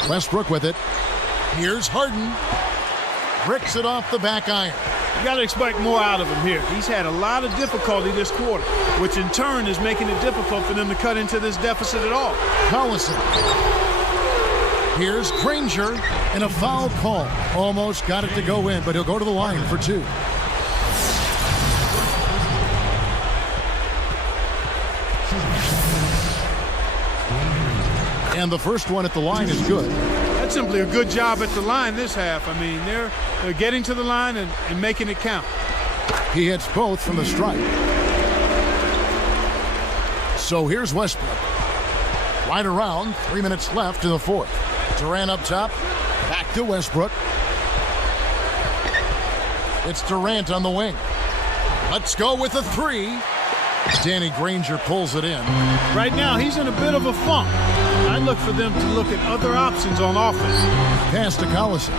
Westbrook with it. Here's Harden. Bricks it off the back iron. You got to expect more out of him here. He's had a lot of difficulty this quarter, which in turn is making it difficult for them to cut into this deficit at all. Collison. Here's Granger, and a foul call. Almost got it to go in, but he'll go to the line for 2. And the first one at the line is good. That's simply a good job at the line this half. I mean, they're getting to the line and making it count. He hits both from the stripe. So here's Westbrook. Right around, 3 minutes left in the 4th. Durant up top, back to Westbrook. It's Durant on the wing. Let's go with a 3. Danny Granger pulls it in. Right now, he's in a bit of a funk. I look for them to look at other options on offense. Pass to Collison.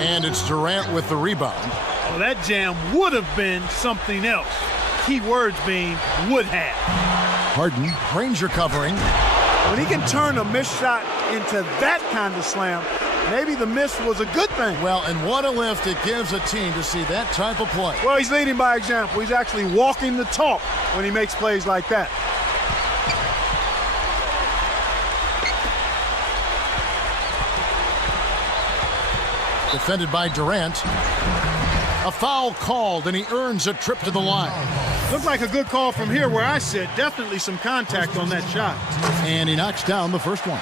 And it's Durant with the rebound. Well, that jam would have been something else. Key words being would have. Harden, Granger covering. When he can turn a missed shot into that kind of slam, maybe the miss was a good thing. Well, and what a lift it gives a team to see that type of play. Well, he's leading by example. He's actually walking the talk when he makes plays like that. Defended by Durant. A foul called, and he earns a trip to the line. Looked like a good call from here where I sit. Definitely some contact on that shot. And he knocks down the first one.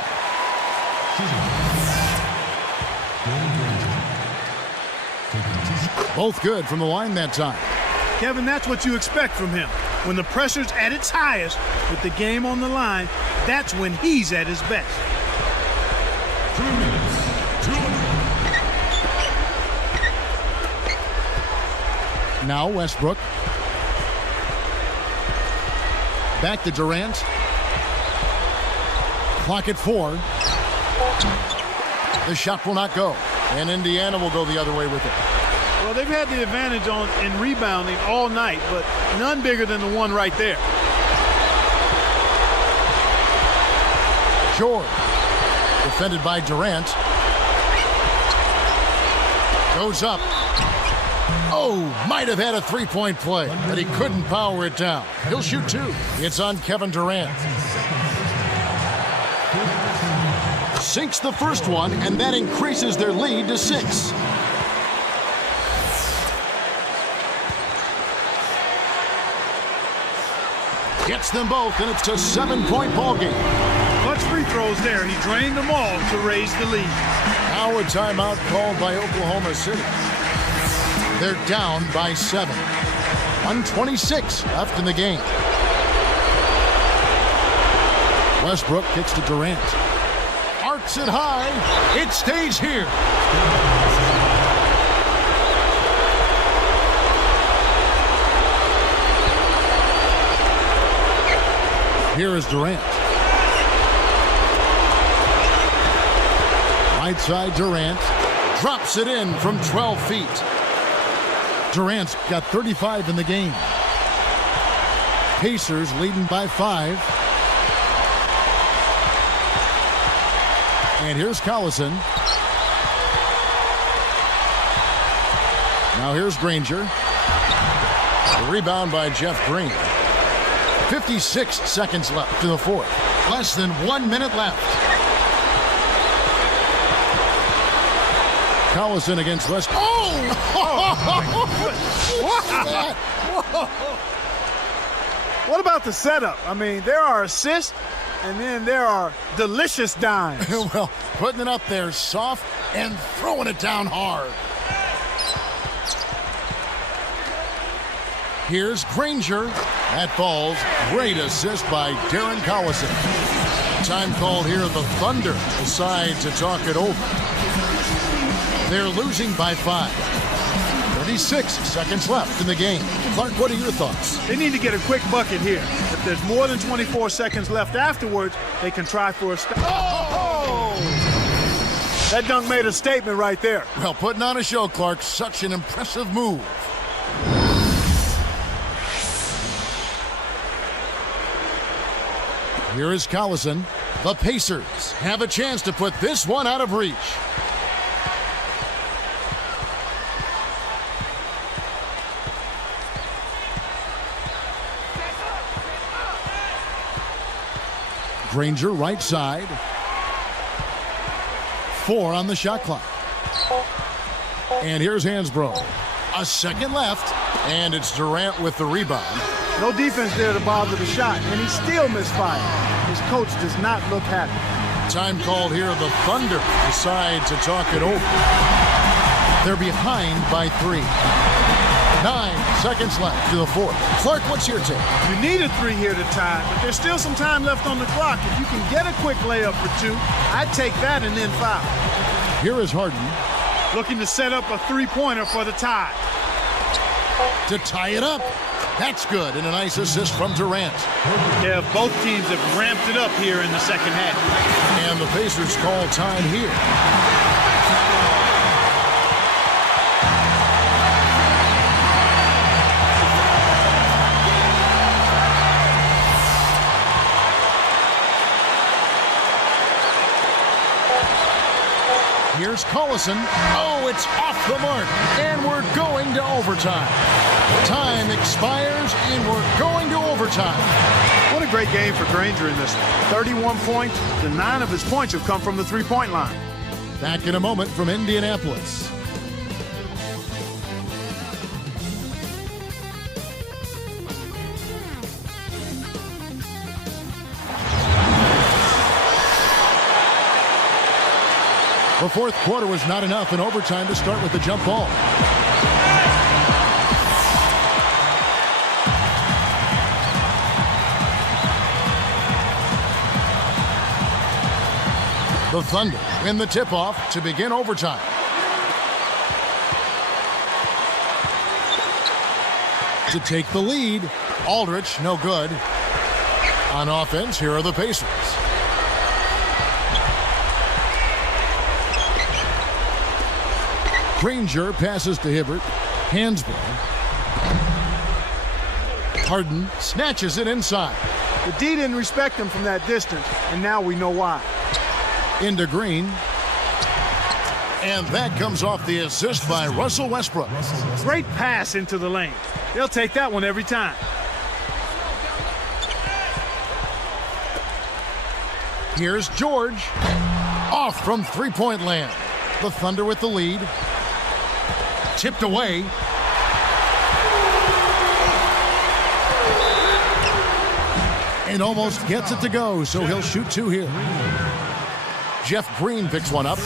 Both good from the line that time. Kevin, that's what you expect from him. When the pressure's at its highest, with the game on the line, that's when he's at his best. 2 minutes. 2. Now Westbrook. Back to Durant. Clock at 4. The shot will not go, and Indiana will go the other way with it. Well, they've had the advantage in rebounding all night, but none bigger than the one right there. George, defended by Durant. Goes up. Might have had a three-point play, but he couldn't power it down. He'll shoot 2. It's on Kevin Durant. Sinks the first one, and that increases their lead to 6. Gets them both, and it's a 7-point ball game. Clutch free throws there. He drained them all to raise the lead. Now a timeout called by Oklahoma City. They're down by 7. 1:26 left in the game. Westbrook kicks to Durant. Arcs it high. It stays here. Here is Durant. Right side Durant. Drops it in from 12 feet. Durant's got 35 in the game. Pacers leading by 5. And here's Collison. Now here's Granger. The rebound by Jeff Green. 56 seconds left to the fourth. Less than 1 minute left. Collison against West. What about the setup? I mean, there are assists, and then there are delicious dimes. Well, putting it up there soft and throwing it down hard. Here's Granger. That falls. Great assist by Darren Collison. Time called here. The Thunder decide to talk it over. They're losing by 5. 36 seconds left in the game. Clark, what are your thoughts? They need to get a quick bucket here. If there's more than 24 seconds left afterwards, they can try for a stop. Oh! That dunk made a statement right there. Well, putting on a show, Clark. Such an impressive move. Here is Collison. The Pacers have a chance to put this one out of reach. Granger right side. 4 on the shot clock. And here's Hansbrough. A second left, and it's Durant with the rebound. No defense there to bother the shot, and he still misfired. His coach does not look happy. Time called here. The Thunder decide to talk it over. They're behind by 3. 9 seconds left to the fourth. Clark, what's your take? You need a 3 here to tie, but there's still some time left on the clock. If you can get a quick layup for 2, I'd take that and then foul. Here is Harden. Looking to set up a 3-pointer for the tie. To tie it up. That's good, and a nice assist from Durant. Yeah, both teams have ramped it up here in the second half. And the Pacers call time here. Here's Collison. Oh, it's off the mark. And we're going to overtime. Time expires, and we're going to overtime. What a great game for Granger in this. 31 points. The 9 of his points have come from the 3-point line. Back in a moment from Indianapolis. The fourth quarter was not enough in overtime to start with the jump ball. The Thunder win the tip-off to begin overtime. To take the lead, Aldridge, no good. On offense, here are the Pacers. Granger passes to Hibbert. Hansbrough. Harden snatches it inside. The D didn't respect him from that distance, and now we know why. Into Green. And that comes off the assist by Russell Westbrook. Great pass into the lane. They'll take that one every time. Here's George. Off from three-point land. The Thunder with the lead. Tipped away. And almost gets it to go, so he'll shoot 2 here. Jeff Green picks one up.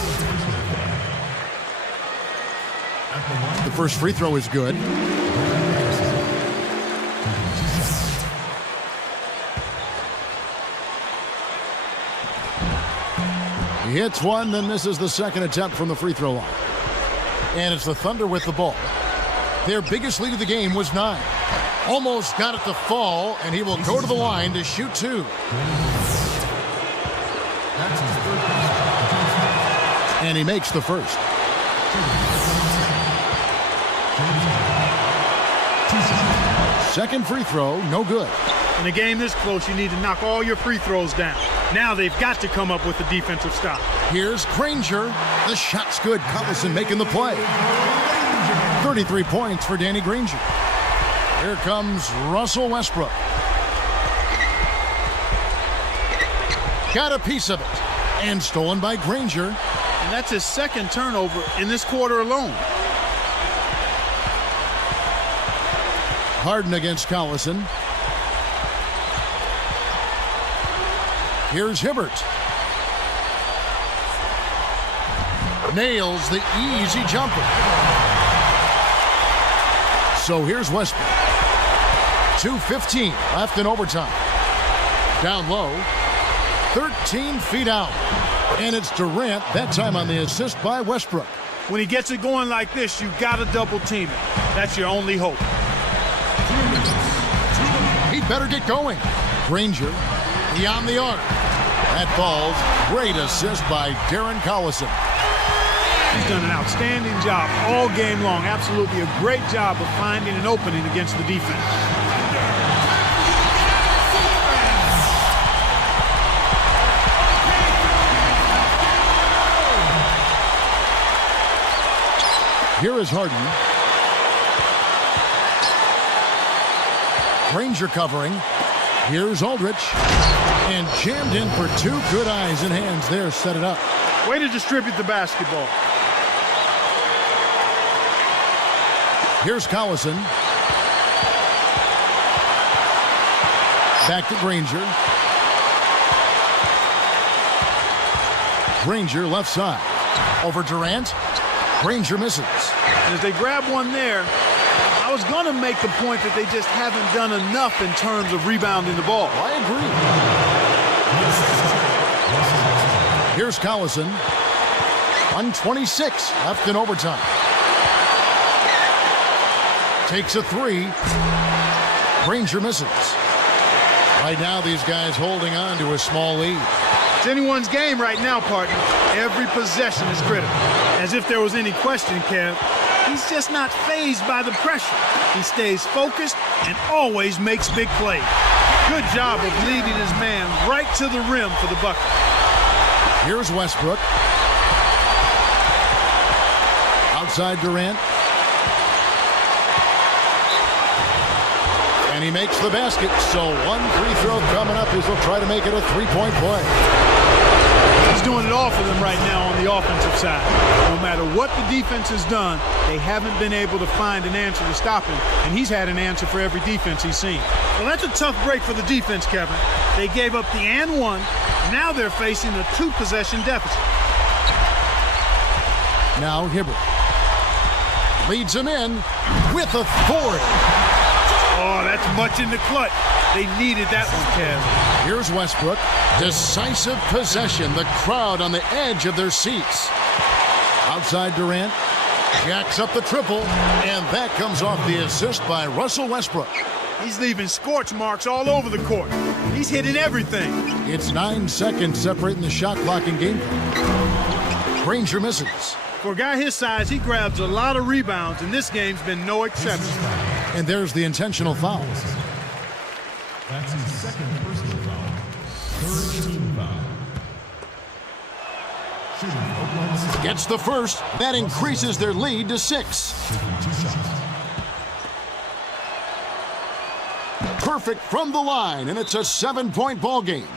The first free throw is good. He hits one, then misses the second attempt from the free throw line. And it's the Thunder with the ball. Their biggest lead of the game was 9. Almost got it to fall, and he will go to the line to shoot 2. And he makes the first. Second free throw, no good. In a game this close, you need to knock all your free throws down. Now they've got to come up with a defensive stop. Here's Granger. The shot's good. Collison making the play. 33 points for Danny Granger. Here comes Russell Westbrook. Got a piece of it. And stolen by Granger. And that's his second turnover in this quarter alone. Harden against Collison. Here's Hibbert. Nails the easy jumper. So here's Westbrook. 2:15 left in overtime. Down low. 13 feet out. And it's Durant, that time on the assist by Westbrook. When he gets it going like this, you got to double team it. That's your only hope. He better get going. Granger beyond the arc. That falls. Great assist by Darren Collison. He's done an outstanding job all game long. Absolutely a great job of finding an opening against the defense. Here is Harden. Granger covering. Here's Aldridge. And jammed in for two. Good eyes and hands there. Set it up. Way to distribute the basketball. Here's Collison. Back to Granger. Granger left side. Over Durant. Granger misses. And as they grab one there, I was going to make the point that they just haven't done enough in terms of rebounding the ball. I agree. Here's Collison. 1:26 left in overtime. Takes a three. Granger misses. Right now, these guys holding on to a small lead. It's anyone's game right now, partner. Every possession is critical. As if there was any question, Kev. He's just not fazed by the pressure. He stays focused and always makes big plays. Good job of leading his man right to the rim for the bucket. Here's Westbrook. Outside Durant. And he makes the basket. So one free throw coming up as he'll try to make it a three-point play. He's doing it all for them right now on the offensive side. No matter what the defense has done, they haven't been able to find an answer to stop him, and he's had an answer for every defense he's seen. Well, that's a tough break for the defense, Kevin. They gave up the and one. Now they're facing a two-possession deficit. Now Hibbert leads him in with authority. Oh, that's much in the clutch. They needed that one, Kev. Here's Westbrook. Decisive possession. The crowd on the edge of their seats. Outside Durant. Jacks up the triple. And that comes off the assist by Russell Westbrook. He's leaving scorch marks all over the court. He's hitting everything. It's 9 seconds separating the shot clock and game clock. Granger misses. For a guy his size, he grabs a lot of rebounds, and this game's been no exception. And there's the intentional foul. That's his second personal foul. Third team foul. Shooting Oklahoma City. Gets the first. That increases their lead to 6. Taking 2 shots. Perfect from the line, and it's a 7-point ball game.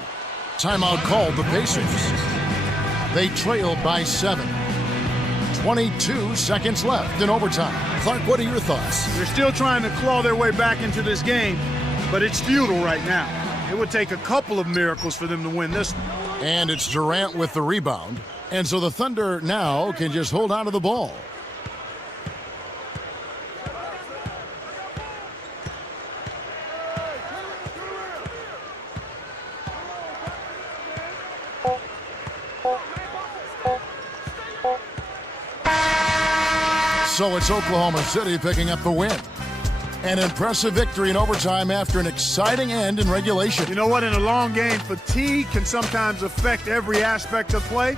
Timeout called the Pacers. They trailed by 7. 22 seconds left in overtime. Clark, what are your thoughts? They're still trying to claw their way back into this game, but it's futile right now. It would take a couple of miracles for them to win this one. And it's Durant with the rebound. And so the Thunder now can just hold on to the ball. So it's Oklahoma City picking up the win. An impressive victory in overtime after an exciting end in regulation. You know what? In a long game, fatigue can sometimes affect every aspect of play.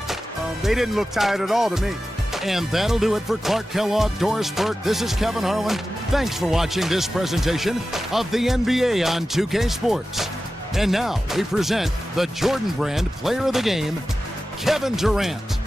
They didn't look tired at all to me. And that'll do it for Clark Kellogg, Doris Burke. This is Kevin Harlan. Thanks for watching this presentation of the NBA on 2K Sports. And now we present the Jordan Brand Player of the Game, Kevin Durant.